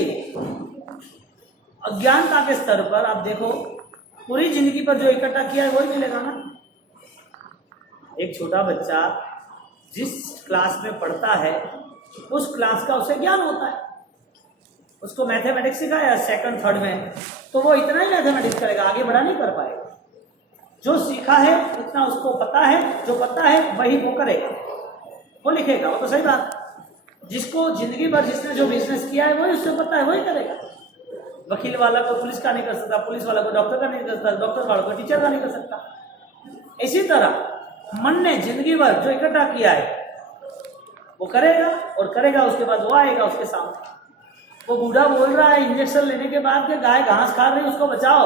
अज्ञानता के स्तर पर आप देखो, पूरी जिंदगी पर जो इकट्ठा किया है वही मिलेगा ना। एक छोटा बच्चा जिस क्लास में पढ़ता है उस क्लास का उसे ज्ञान होता है। उसको मैथमेटिक्स सिखाया सेकंड थर्ड में, तो वो इतना ही मैथमेटिक्स करेगा, आगे बड़ा नहीं कर पाएगा। जो सीखा है उतना उसको पता है, जो पता है वही वो करेगा, वो लिखेगा, वो तो सही बात। जिसको जिंदगी भर जिसने जो बिजनेस किया है वही उससे पता है, वही करेगा। वकील वाला को पुलिस का नहीं कर सकता, पुलिस वाला को डॉक्टर का नहीं कर सकता, डॉक्टर वाला को टीचर का नहीं कर सकता। इसी तरह मन ने जिंदगी भर जो इकट्ठा किया है वो करेगा, और करेगा उसके बाद वो आएगा उसके सामने। वो बूढ़ा बोल रहा है इंजेक्शन लेने के बाद कि गाय घास खा रही है, उसको बचाओ,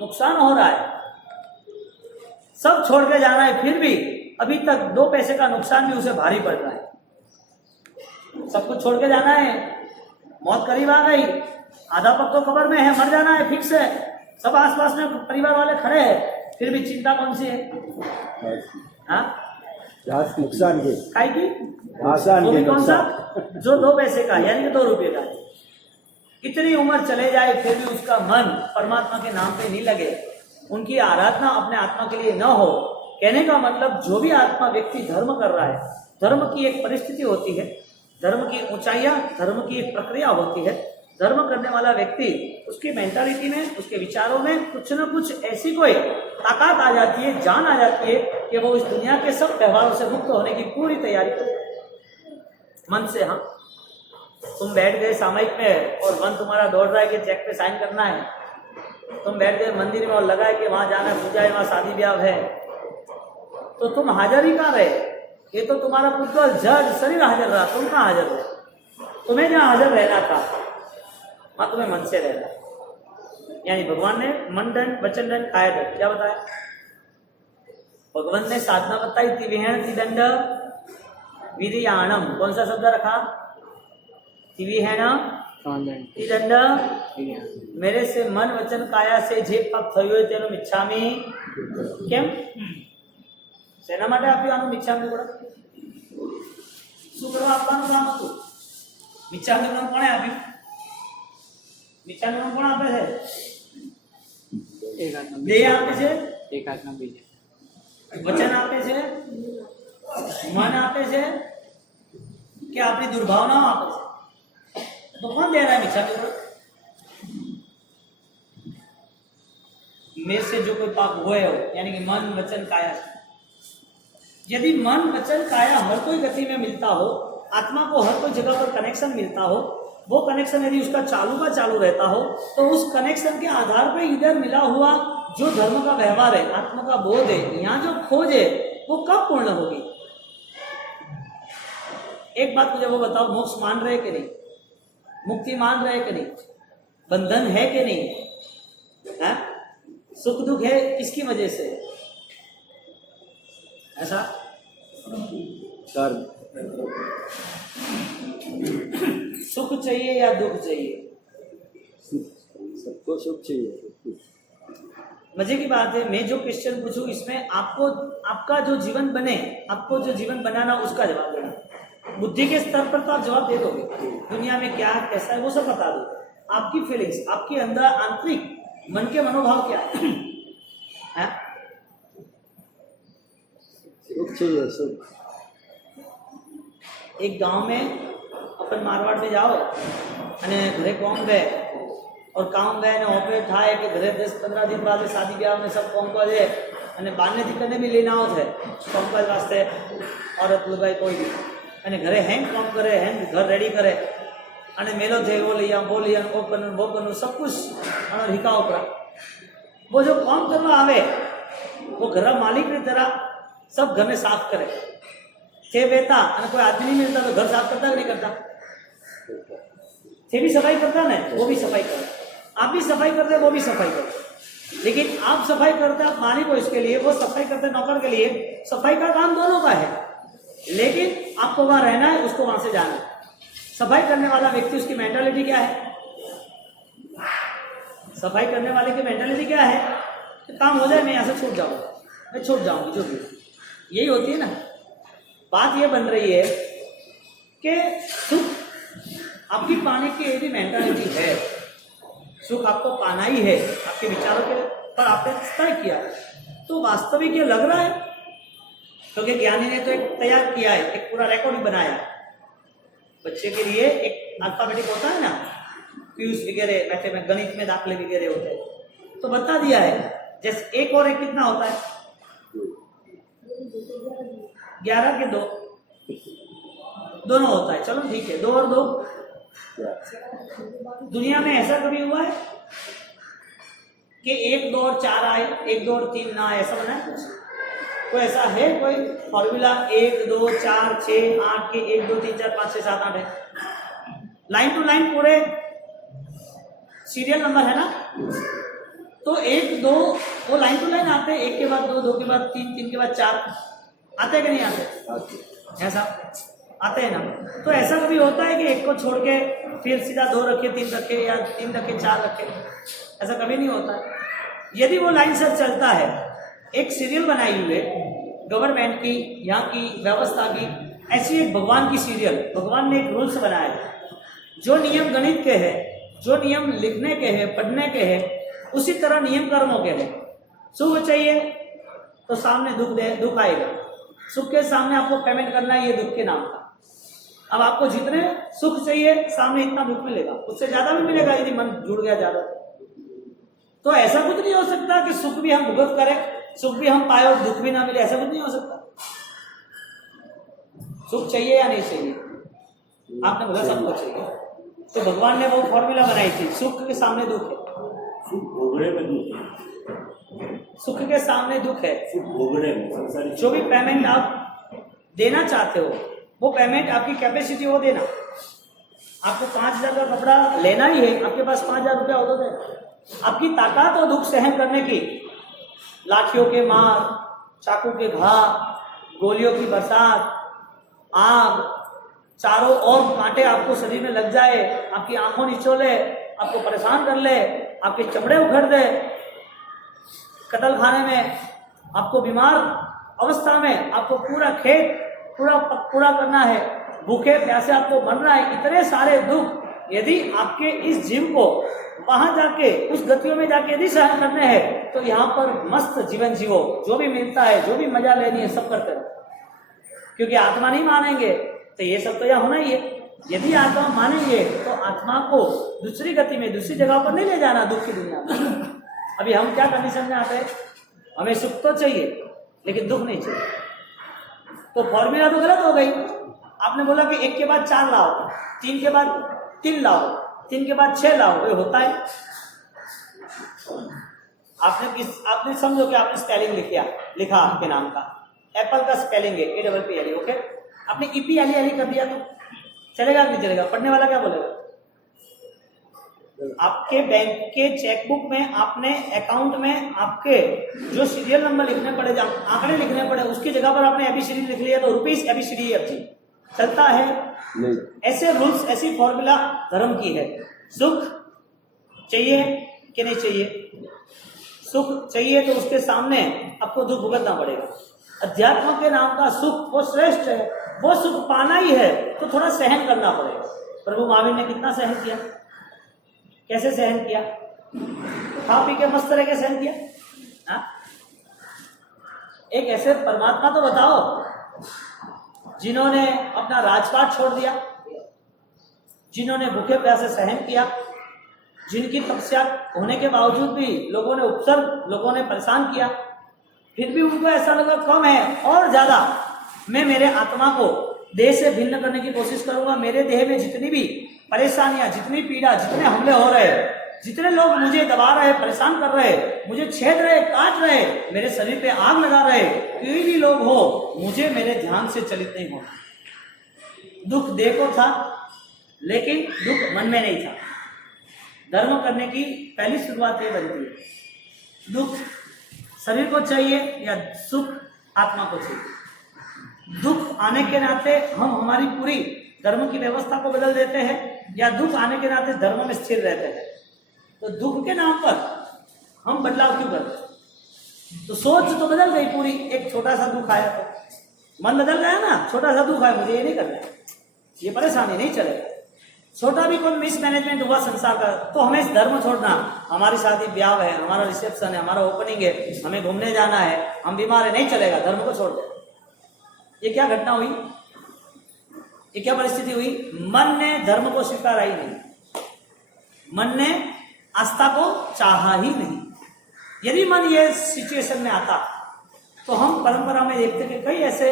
नुकसान हो रहा है, सब छोड़ के जाना है, फिर भी अभी तक 2 पैसे का नुकसान भी उसे भारी पड़ रहा है। सब कुछ छोड़ के जाना है, मौत करीब आ गई, आधा पक तो खबर में है, मर जाना है फिक्स है, सब आसपास में परिवार वाले खड़े हैं, फिर भी चिंता कौन सी है? हाँ, नुकसान की काय की आसान वो भी के कौन सा? नुकसान। जो 2 पैसे का यानी कि 2 रुपये का। इतनी उम्र चले जाए फिर भी उसका मन परमात्मा के नाम पे नहीं लगे, उनकी आराधना अपने आत्मा के लिए न हो। कहने का मतलब जो भी आत्मा व्यक्ति धर्म कर रहा है, धर्म की एक परिस्थिति होती है, धर्म की ऊंचाइयां, धर्म की एक प्रक्रिया होती है। धर्म करने वाला व्यक्ति, उसकी मेंटालिटी में, उसके विचारों में कुछ न कुछ ऐसी कोई ताकत आ जाती है, जान आ जाती है कि वो इस दुनिया के सब व्यवहारों से मुक्त होने की पूरी तैयारी करता है मन से। हाँ, तुम बैठ गए सामयिक में और मन तुम्हारा दौड़ रहा है कि चेक पे साइन करना है, तुम बैठ गए मंदिर में और लगा है कि वहां जाना पूजा है, वहां शादी ब्याह है, तो तुम हाजिर ही कहाँ रहे? ये तो तुम्हारा पुत्र जड़ शरीर हाजिर रहा, तुम कहाँ हाजिर रहे? तुम्हें जहाँ हाजिर रहना था वहां तुम्हें मन से रहना। यानी भगवान ने मन दंड वचन दंड काया दंड क्या बताया? भगवान ने साधना बताई, तिविहण तिदंड विधियाणम। कौन सा शब्द रखा? तिविहण तिदंड। मेरे से मन वचन काया से જે પાપ થયું હોય તેનું મિચ્છામી। કેમ? શેના માટે આપ્યું આનું મિચ્છામી ગુણ? શું કરવા આપવાનું કામ હતું? મિચ્છામી ગુણ કોણે આપ્યું? મિચ્છામી ગુણ કોણ આપે છે? દેહ આપે છે, વચન આપે છે, મન આપે છે કે આપણી દુર્ભાવનાઓ આપે છે? तो कौन दे रहा है मिच्छामी गुण? मेरे से जो कोई पाप हुए हो, यानी कि मन वचन काया। यदि मन वचन काया हर कोई गति में मिलता हो, आत्मा को हर कोई जगह पर कनेक्शन मिलता हो, वो कनेक्शन यदि उसका चालू का चालू रहता हो, तो उस कनेक्शन के आधार पर इधर मिला हुआ जो धर्म का व्यवहार है, आत्मा का बोध है, यहाँ जो खोज है वो कब पूर्ण होगी? एक बात मुझे वो बताओ, मोक्ष मान रहे कि नहीं? मुक्ति मान रहे कि नहीं? बंधन है कि नहीं? है? सुख दुख है किसकी वजह से? ऐसा सुख चाहिए या दुख चाहिए? सबको सुख चाहिए। मजे की बात है, मैं जो क्वेश्चन पूछूं इसमें आपको आपका जो जीवन बने, आपको जो जीवन बनाना उसका जवाब देना। बुद्धि के स्तर पर तो आप जवाब दे दोगे, दुनिया में क्या कैसा है वो सब बता दो। आपकी फीलिंग्स, आपके अंदर आंतरिक मन के मनोभाव क्या है? सुख चाहिए, सुख। एक गांव में अपन मारवाड़ में जाओ અને ઘરે કોમ ગए और काम गए ने ઓપે થાય કે ઘરે 10-15 दिन बाद शादी ब्याह में सब કોમ કરે અને બાને દીકરીને બી લઈને આવો છે કોમકાજ વાસ્તે औरत लुगाई कोई भी અને ઘરે હેંગ કામ કરે, હેંગ घर रेडी करे અને मेलो थे वो लिया वो करूँ सब कुछ और हिका उपरा। वो जो काम करवा आवे वो घर मालिक की तरह सब घर में साफ करे थे बेटा, और कोई आदमी नहीं मिलता तो घर साफ करता कि नहीं करता? थे भी सफाई करता ना, वो भी सफाई करता, आप भी सफाई करते वो भी सफाई करते। लेकिन आप सफाई करते आप मालिक हो इसके लिए, वो सफाई करते नौकर के लिए। सफाई का काम दोनों का है। लेकिन आपको वहां रहना है, उसको वहां से जाना है। सफाई करने वाला व्यक्ति, उसकी मेंटालिटी क्या है? सफाई करने वाले की मेंटालिटी क्या है? कि काम हो जाए, मैं यहाँ से छूट जाऊंगा, मैं छूट जाऊंगी, जो भी यही होती है ना। बात ये बन रही है कि सुख आपकी पाने की यदि मेंटालिटी है, सुख आपको पाना ही है, आपके विचारों के पर आपने तय किया है, तो वास्तविक ये लग रहा है, क्योंकि ज्ञानी ने तो एक तैयार किया है, एक पूरा रिकॉर्ड बनाया है। बच्चे के लिए एक अल्फाबेटिक होता है ना, पीयूष वगैरह, मैथे में गणित में दाखले वगैरह होते हैं, तो बता दिया है। जैसे एक और एक कितना होता है? 11 के 2 दोनों होता है। चलो ठीक है, 2 और 2। दुनिया में ऐसा कभी हुआ है कि 1, 2 और 4 आए, 1, 2 और 3 ना आए, ऐसा बना है? कोई ऐसा है कोई फॉर्मूला? 1, 2, 4, 6, 8 के 1, 2, 3, 4, 5, 6, 7, 8 है। लाइन टू लाइन पूरे सीरियल नंबर है ना, तो 1, 2 वो लाइन टू लाइन आते हैं, 1 के बाद 2, 2 के बाद 3, 3 के बाद 4 आते हैं कि नहीं आते? ऐसा आते हैं ना। तो ऐसा कभी होता है कि 1 को छोड़ के फिर सीधा 2 रखे, 3 रखे, या 3 रखे 4 रखे? ऐसा कभी नहीं होता है। यदि वो लाइन से चलता है, एक सीरियल बनाई हुई है गवर्नमेंट की, यहाँ की व्यवस्था की, ऐसी एक भगवान की सीरियल, भगवान ने एक रूल्स बनाया है। जो नियम गणित के हैं, जो नियम लिखने के हैं, पढ़ने के हैं, उसी तरह नियम कर्मों के हैं। सुख चाहिए तो सामने दुख आएगा, सुख के सामने आपको पेमेंट करना है, ये दुख के नाम का। अब आपको जितने सुख चाहिए, सामने इतना दुख मिलेगा, उससे ज्यादा भी मिलेगा यदि मन जुड़ गया ज्यादा। तो ऐसा कुछ नहीं हो सकता कि सुख भी हम भुगत करें, सुख भी हम पाए और दुख भी ना मिले, ऐसा कुछ नहीं हो सकता। सुख चाहिए या नहीं चाहिए? आपने बोला सबको चाहिए, तो भगवान ने वो फॉर्मूला बनाई थी, सुख के सामने दुख है, सुख भोगने में दुख है, सुख के सामने दुख है। सुख भोगने में जो भी पेमेंट आप देना चाहते हो, वो पेमेंट आपकी कैपेसिटी हो देना। आपको 5,000 का कपड़ा लेना ही है, आपके पास 5,000 रुपया हो तो देना। आपकी ताकत हो दुख सहन करने की, लाठियों के मार, चाकू के घाव, गोलियों की बरसात, आग, चारों ओर कांटे आपको शरीर में लग जाए, आपकी आंखों निचोले, आपको परेशान कर ले, आपके चमड़े उखड़ दे, कत्ल खाने में, आपको बीमार अवस्था में आपको पूरा खेत पूरा करना है, भूखे प्यासे आपको मरना है, इतने सारे दुख यदि आपके इस जीव को वहां जाके उस गतियों में जाके यदि सहन करने हैं, तो यहाँ पर मस्त जीवन जीवो, जो भी मिलता है, जो भी मजा लेनी है, सब करते रहो। क्योंकि आत्मा नहीं मानेंगे तो ये सब तो यहाँ होना ही है। यदि आत्मा मानेंगे तो आत्मा को दूसरी गति में, दूसरी जगह पर नहीं ले जाना, दुख की दुनिया में। अभी हम क्या कंडीशन में आते हैं? हमें सुख तो चाहिए लेकिन दुख नहीं चाहिए। तो फॉर्मूला तो गलत हो गई। आपने बोला कि 1 के बाद 4 लाओ, 3 के बाद 3 लाओ, 3 के बाद 6 लाओ, ये होता है? आपने समझो कि आपने स्पेलिंग लिखा आपके नाम का, एप्पल का स्पेलिंग है APPLE, ओके? आपने EPLE कर दिया तो चलेगा कि नहीं चलेगा? पढ़ने वाला क्या बोलेगा? आपके बैंक के चेकबुक में, आपने अकाउंट में आपके जो सीरियल नंबर लिखने पड़े, आंकड़े लिखने पड़े, उसकी जगह पर आपने ABCD लिख लिया तो रुपीस ABCD चलता है नहीं। ऐसे रूल्स, ऐसी फॉर्मूला धर्म की है। सुख चाहिए कि नहीं चाहिए? सुख चाहिए तो उसके सामने आपको दुख भुगतना पड़ेगा। अध्यात्म के नाम का सुख वो श्रेष्ठ है, वो सुख पाना ही है तो थोड़ा सहन करना पड़ेगा। प्रभु महावीर ने कितना सहन किया? कैसे सहन किया? खा पी के मस्त रह के सहन किया? हा? एक ऐसे परमात्मा तो बताओ जिन्होंने अपना राजपाट छोड़ दिया, जिन्होंने भूखे प्यासे सहन किया, जिनकी तपस्या होने के बावजूद भी लोगों ने लोगों ने परेशान किया, फिर भी उनको ऐसा लगा कम है और ज्यादा मैं मेरे आत्मा को देह से भिन्न करने की कोशिश करूंगा। मेरे देह में जितनी भी परेशानियां, जितनी पीड़ा, जितने हमले हो रहे, जितने लोग मुझे दबा रहे, परेशान कर रहे, मुझे छेद रहे, काट रहे, मेरे शरीर पे आग लगा रहे, कोई भी लोग हो, मुझे मेरे ध्यान से चलित नहीं होना। दुख देह को था लेकिन दुख मन में नहीं था। धर्म करने की पहली शुरुआत ये बनती है, दुख शरीर को चाहिए या सुख आत्मा को चाहिए? दुख आने के नाते हम हमारी पूरी धर्म की व्यवस्था को बदल देते हैं, या दुख आने के नाते धर्म में स्थिर रहते हैं? तो दुख के नाम पर हम बदलाव क्यों करते हैं? तो सोच तो बदल गई पूरी, एक छोटा सा दुख आया तो मन बदल गया ना, छोटा सा दुख आया, मुझे ये नहीं करना है, ये परेशानी नहीं चलेगा। छोटा भी कोई मिसमैनेजमेंट हुआ संसार का तो हमें धर्म छोड़ना, हमारी शादी ब्याह है, हमारा रिसेप्शन है, हमारा ओपनिंग है, हमें घूमने जाना है, हम बीमार है, नहीं चलेगा, धर्म को छोड़ दे। ये क्या घटना हुई, ये क्या परिस्थिति हुई? मन ने धर्म को स्वीकारा ही नहीं, मन ने आस्था को चाहा ही नहीं। यदि मन ये सिचुएशन में आता तो हम परंपरा में देखते कि कई ऐसे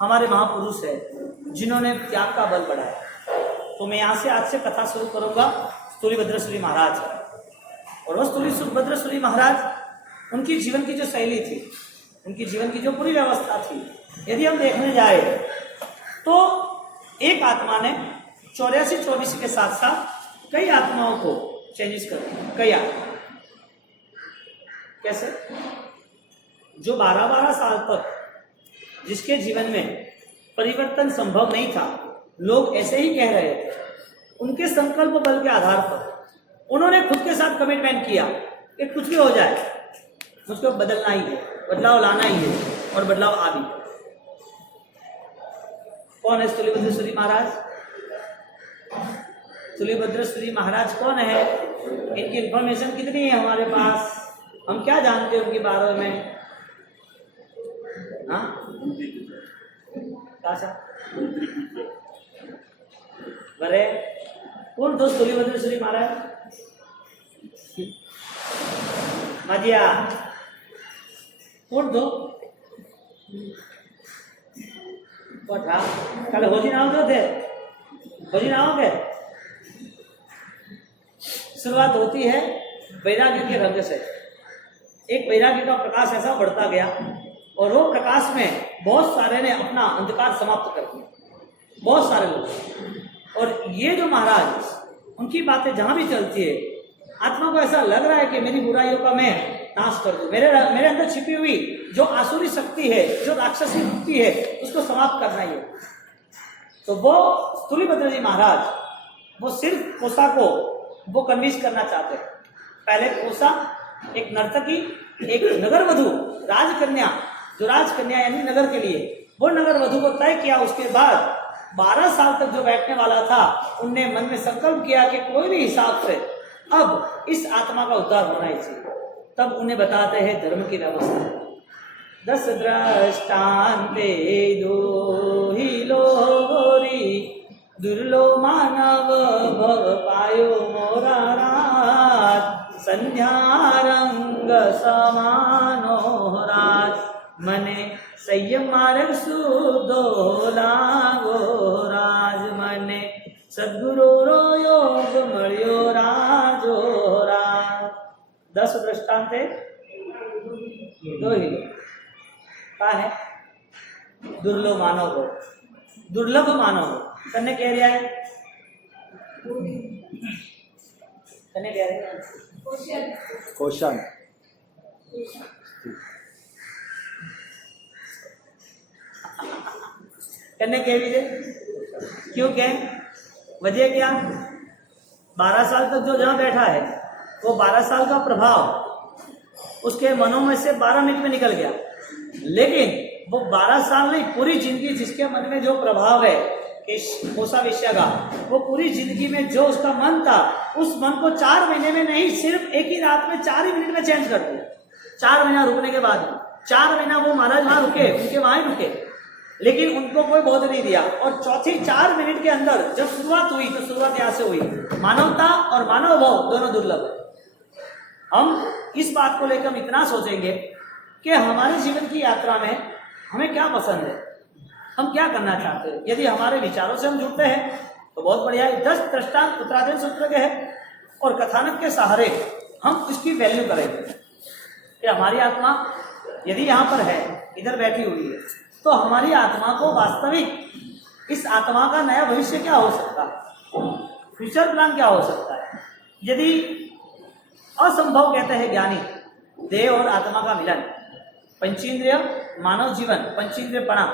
हमारे महापुरुष हैं जिन्होंने त्याग का बल बढ़ाया। तो मैं यहाँ से आज से कथा शुरू करूंगा स्थूलिभद्रसूरी महाराज। और वो स्थूलिभद्रसूरी महाराज, उनकी जीवन की जो शैली थी, उनकी जीवन की जो पूरी व्यवस्था थी, यदि हम देखने जाए तो एक आत्मा ने 84-24 के साथ साथ कई आत्माओं को चेंजेस कर दिया। कई आत्मा कैसे? जो 12-12 साल तक जिसके जीवन में परिवर्तन संभव नहीं था, लोग ऐसे ही कह रहे थे, उनके संकल्प बल के आधार पर उन्होंने खुद के साथ कमिटमेंट किया कि कुछ भी हो जाए मुझको बदलना ही है, बदलाव लाना ही है, और बदलाव आ भी। कौन है स्थूलिभद्रसूरी महाराज? स्थूलिभद्रसूरी महाराज कौन है? इनकी इंफॉर्मेशन कितनी है हमारे पास? हम क्या जानते हैं उनके बारे में? हाँ, बरे कौन तो स्थूलिभद्रसूरी महाराज? मजिया कौन तो था? कल होजी नाम तो थे, होजी नाम के शुरुआत होती है वैराग्य के रंग से। एक वैराग्य का प्रकाश ऐसा बढ़ता गया और वो प्रकाश में बहुत सारे ने अपना अंधकार समाप्त कर दिया, बहुत सारे लोग। और ये जो महाराज, उनकी बातें जहां भी चलती है, आत्मा को ऐसा लग रहा है कि मेरी बुराइयों का मैं नाश कर दूं, मेरे अंदर छिपी हुई जो आसुरी शक्ति है, जो राक्षसी शक्ति है, उसको समाप्त करना ही है। तो वो स्थूलिभद्र जी महाराज वो सिर्फ कोसा को वो कन्विंस करना चाहते हैं। पहले कोसा एक नर्तकी, एक नगर वधु, राजकन्या, जो राजकन्या यानी नगर के लिए, वो नगर वधु को तय किया। उसके बाद 12 साल तक जो बैठने वाला था, उनने मन में संकल्प किया कि कोई भी हिसाब से अब इस आत्मा का उद्धार होना ही चाहिए। तब उन्हें बताते हैं धर्म की व्यवस्था। 10 दृष्टान्ते दो ही लोरी, दुर्लो मानव भव पायो मोरा राज, संध्या रंग समानो राज, मने संयम मार्ग सुधो लागो राज, मने सद्गुरु रो योग मळ्यो राजो राज। 10 दृष्टांत दो ही का है? दुर्लभ मानव हो, दुर्लभ मानव हो, कन्ने कह रहा है, कन्ने कह रहे हैं क्वेश्चन करने के लिए क्यों कह? वजह क्या? 12 साल तक जो जहां बैठा है, वो 12 साल का प्रभाव उसके मनों में से 12 मिनट में निकल गया। लेकिन वो 12 साल नहीं, पूरी जिंदगी जिसके मन में जो प्रभाव है कोसा विषय का, वो पूरी जिंदगी में जो उसका मन था, उस मन को 4 महीने में नहीं, सिर्फ एक ही रात में 4 ही मिनट में चेंज कर दिया। 4 महीना रुकने के बाद, 4 महीना वो महाराज वहां रुके, उनके वहां रुके, लेकिन उनको कोई बोध नहीं दिया। और चौथी 4 मिनट के अंदर जब शुरुआत हुई, तो शुरुआत यहाँ से हुई। मानवता और मानव भाव दोनों दुर्लभ है। हम इस बात को लेकर इतना सोचेंगे कि हमारे जीवन की यात्रा में हमें क्या पसंद है, हम क्या करना चाहते हैं। यदि हमारे विचारों से हम जुड़ते हैं तो बहुत बढ़िया है। 10 दृष्टांत उत्तराधीन सूत्र के हैं और कथानक के सहारे हम इसकी वैल्यू करेंगे कि हमारी आत्मा यदि यहाँ पर है, इधर बैठी हुई है, तो हमारी आत्मा को वास्तविक इस आत्मा का नया भविष्य क्या हो सकता है, फ्यूचर प्लान क्या हो सकता है। यदि असंभव कहते हैं ज्ञानी, देह और आत्मा का मिलन, पंचेंद्रिय मानव जीवन, पंचेंद्रियपणा,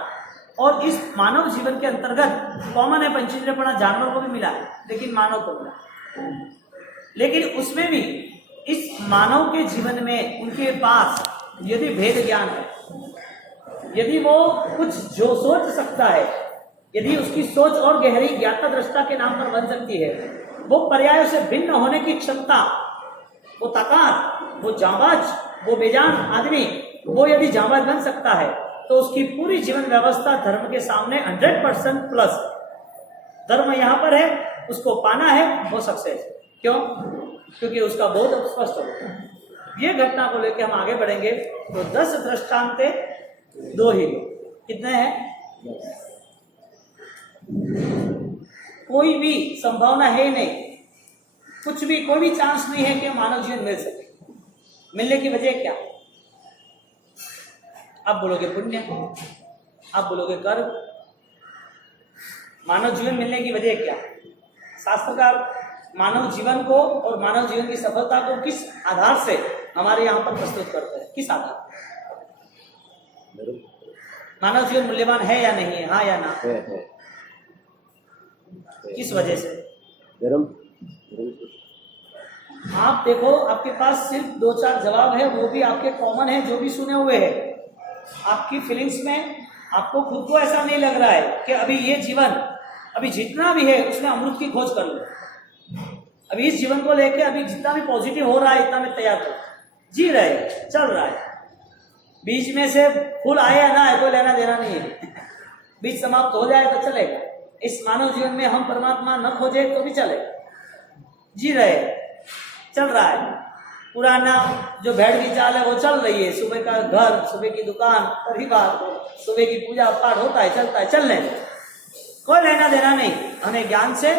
और इस मानव जीवन के अंतर्गत कॉमन है, पंचेंद्रियपणा जानवर को भी मिला है, लेकिन मानव को मिला। लेकिन उसमें भी इस मानव के जीवन में उनके पास यदि भेद ज्ञान है, यदि वो कुछ जो सोच सकता है, यदि उसकी सोच और गहरी ज्ञाता दृष्टा के नाम पर बन सकती है, वो पर्यायों से भिन्न होने की क्षमता, वो ताकत, वो जांबाज, वो बेजान आदमी, वो यदि जांबाज बन सकता है तो उसकी पूरी जीवन व्यवस्था धर्म के सामने 100% प्लस। धर्म यहाँ पर है, उसको पाना है, वो सक्सेस। क्यों? क्योंकि उसका बोध अब स्पष्ट हो गया। ये घटना को लेकर हम आगे बढ़ेंगे तो 10 दृष्टांत 2 ही लोग कितने हैं? कोई भी संभावना है ही नहीं, कुछ भी, कोई भी चांस नहीं है कि मानव जीवन मिल सके। मिलने की वजह क्या? आप बोलोगे पुण्य, आप बोलोगे कर्म। मानव जीवन मिलने की वजह क्या? शास्त्रकार मानव जीवन को और मानव जीवन की सफलता को किस आधार से हमारे यहाँ पर प्रस्तुत करते हैं? किस आधार? मानव जीवन मूल्यवान है या नहीं है? हाँ या ना? है। किस वजह से? आप देखो, आपके पास सिर्फ 2-4 जवाब है, वो भी आपके कॉमन है, जो भी सुने हुए हैं। आपकी फीलिंग्स में आपको खुद को ऐसा नहीं लग रहा है कि अभी ये जीवन, अभी जितना भी है उसमें अमृत की खोज कर लो। अभी इस जीवन को लेके अभी जितना भी पॉजिटिव हो रहा है इतना में तैयार हो, जी रहे, चल रहा है। बीच में से फूल आए या ना आए कोई लेना देना नहीं है। बीच समाप्त हो जाए तो चलेगा। इस मानव जीवन में हम परमात्मा न खोजे तो भी चलेगा, जी रहे, चल रहा है। पुराना जो भेड़ की चाल है वो चल रही है। सुबह का घर, सुबह की दुकान, परिवार, सुबह की पूजा पाठ होता है, चलता है, चलने कोई लेना देना नहीं। हमें ज्ञान से,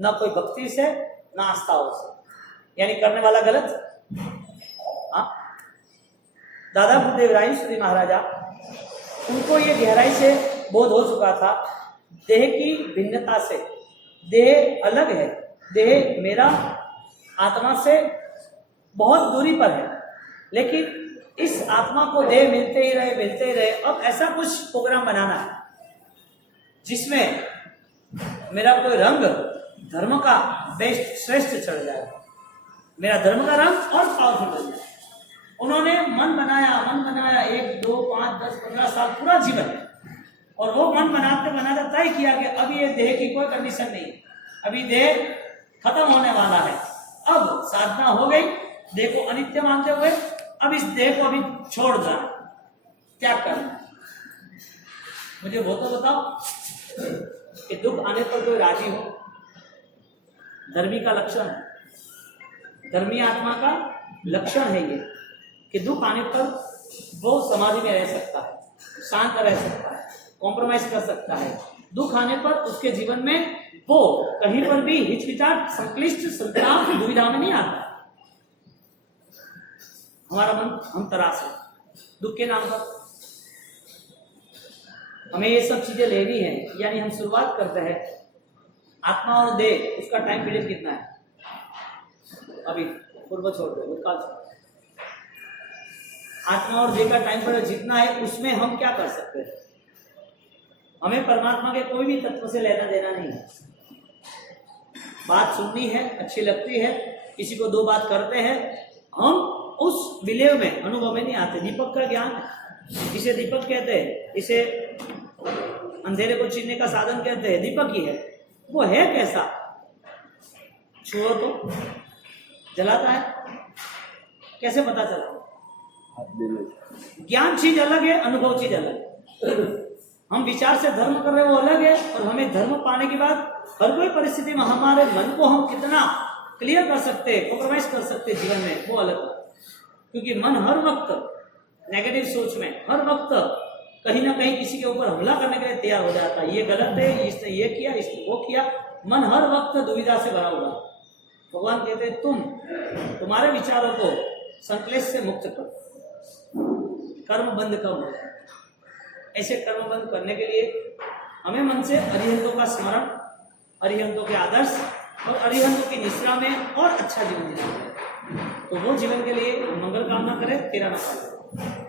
न कोई भक्ति से, न आस्थाओं से। यानी करने वाला गलत। हाँ, दादा गुरुदेव राय श्री महाराजा, उनको ये गहराई से बोध हो चुका था देह की भिन्नता से। देह अलग है, देह मेरा आत्मा से बहुत दूरी पर है, लेकिन इस आत्मा को देह मिलते ही रहे, मिलते ही रहे। अब ऐसा कुछ प्रोग्राम बनाना है जिसमें मेरा कोई रंग धर्म का बेस्ट श्रेष्ठ चढ़ जाए, मेरा धर्म का रंग और पावरफुल बन जाए। उन्होंने मन बनाया 1, 2, 5, 10, 15 साल पूरा जीवन, और वो मन बनाते बनाते तय किया कि अब ये देह की कोई कंडीशन नहीं, अभी देह खत्म होने वाला है। अब साधना हो गई, देह को अनित्य मानते हुए अब इस देह को अभी छोड़ जाए, क्या करना? मुझे वो तो बताओ कि दुख आने पर कोई राजी हो? धर्मी का लक्षण है, धर्मी आत्मा का लक्षण है ये कि दुख आने पर वो समाधि में रह सकता है, शांत रह सकता है, कॉम्प्रोमाइज कर सकता है। दुख आने पर उसके जीवन में वो कहीं पर भी हिचकिचाहट, संक्लिष्ट, संताप, दुविधा में नहीं आता। हमारा मन हम तरास है दुख के नाम पर। हमें ये सब चीजें लेनी है, यानी हम शुरुआत करते हैं। आत्मा और देह, उसका टाइम पीरियड कितना है? अभी पूर्व छोड़ दो, भूतकाल छोड़। आत्मा और देह का टाइम पीरियड जितना है उसमें हम क्या कर सकते हैं? हमें परमात्मा के कोई भी तत्व से लेना देना नहीं है। बात सुननी है, अच्छी लगती है, किसी को 2 बात करते हैं, हम उस विलेव में, अनुभव में नहीं आते। दीपक का ज्ञान, इसे दीपक कहते हैं, इसे अंधेरे को छीनने का साधन कहते हैं, दीपक ही है। वो है कैसा? छुओ तो जलाता है, कैसे पता चला? ज्ञान चीज अलग है, अनुभव चीज अलग है। हम विचार से धर्म कर रहे हैं वो अलग है, और हमें धर्म पाने के बाद हर कोई परिस्थिति में हमारे मन को हम कितना क्लियर कर सकते हैं, कॉम्प्रोमाइज कर सकते हैं जीवन में, वो अलग है। क्योंकि मन हर वक्त नेगेटिव सोच में, हर वक्त कहीं ना कहीं किसी के ऊपर हमला करने के लिए तैयार हो जाता है। ये गलत है, इसने ये किया, इसने वो किया। मन हर वक्त दुविधा से भरा हुआ। भगवान कहते हैं तुम्हारे विचारों को संक्लेश से मुक्त करो, कर्म बंद करो। ऐसे कर्म बंद करने के लिए हमें मन से अरिहंतों का स्मरण, अरिहंतों के आदर्श और अरिहंतों की निश्रा में और अच्छा जीवन जीना है। तो वो जीवन के लिए मंगल कामना करें। तेरा नमस्कार।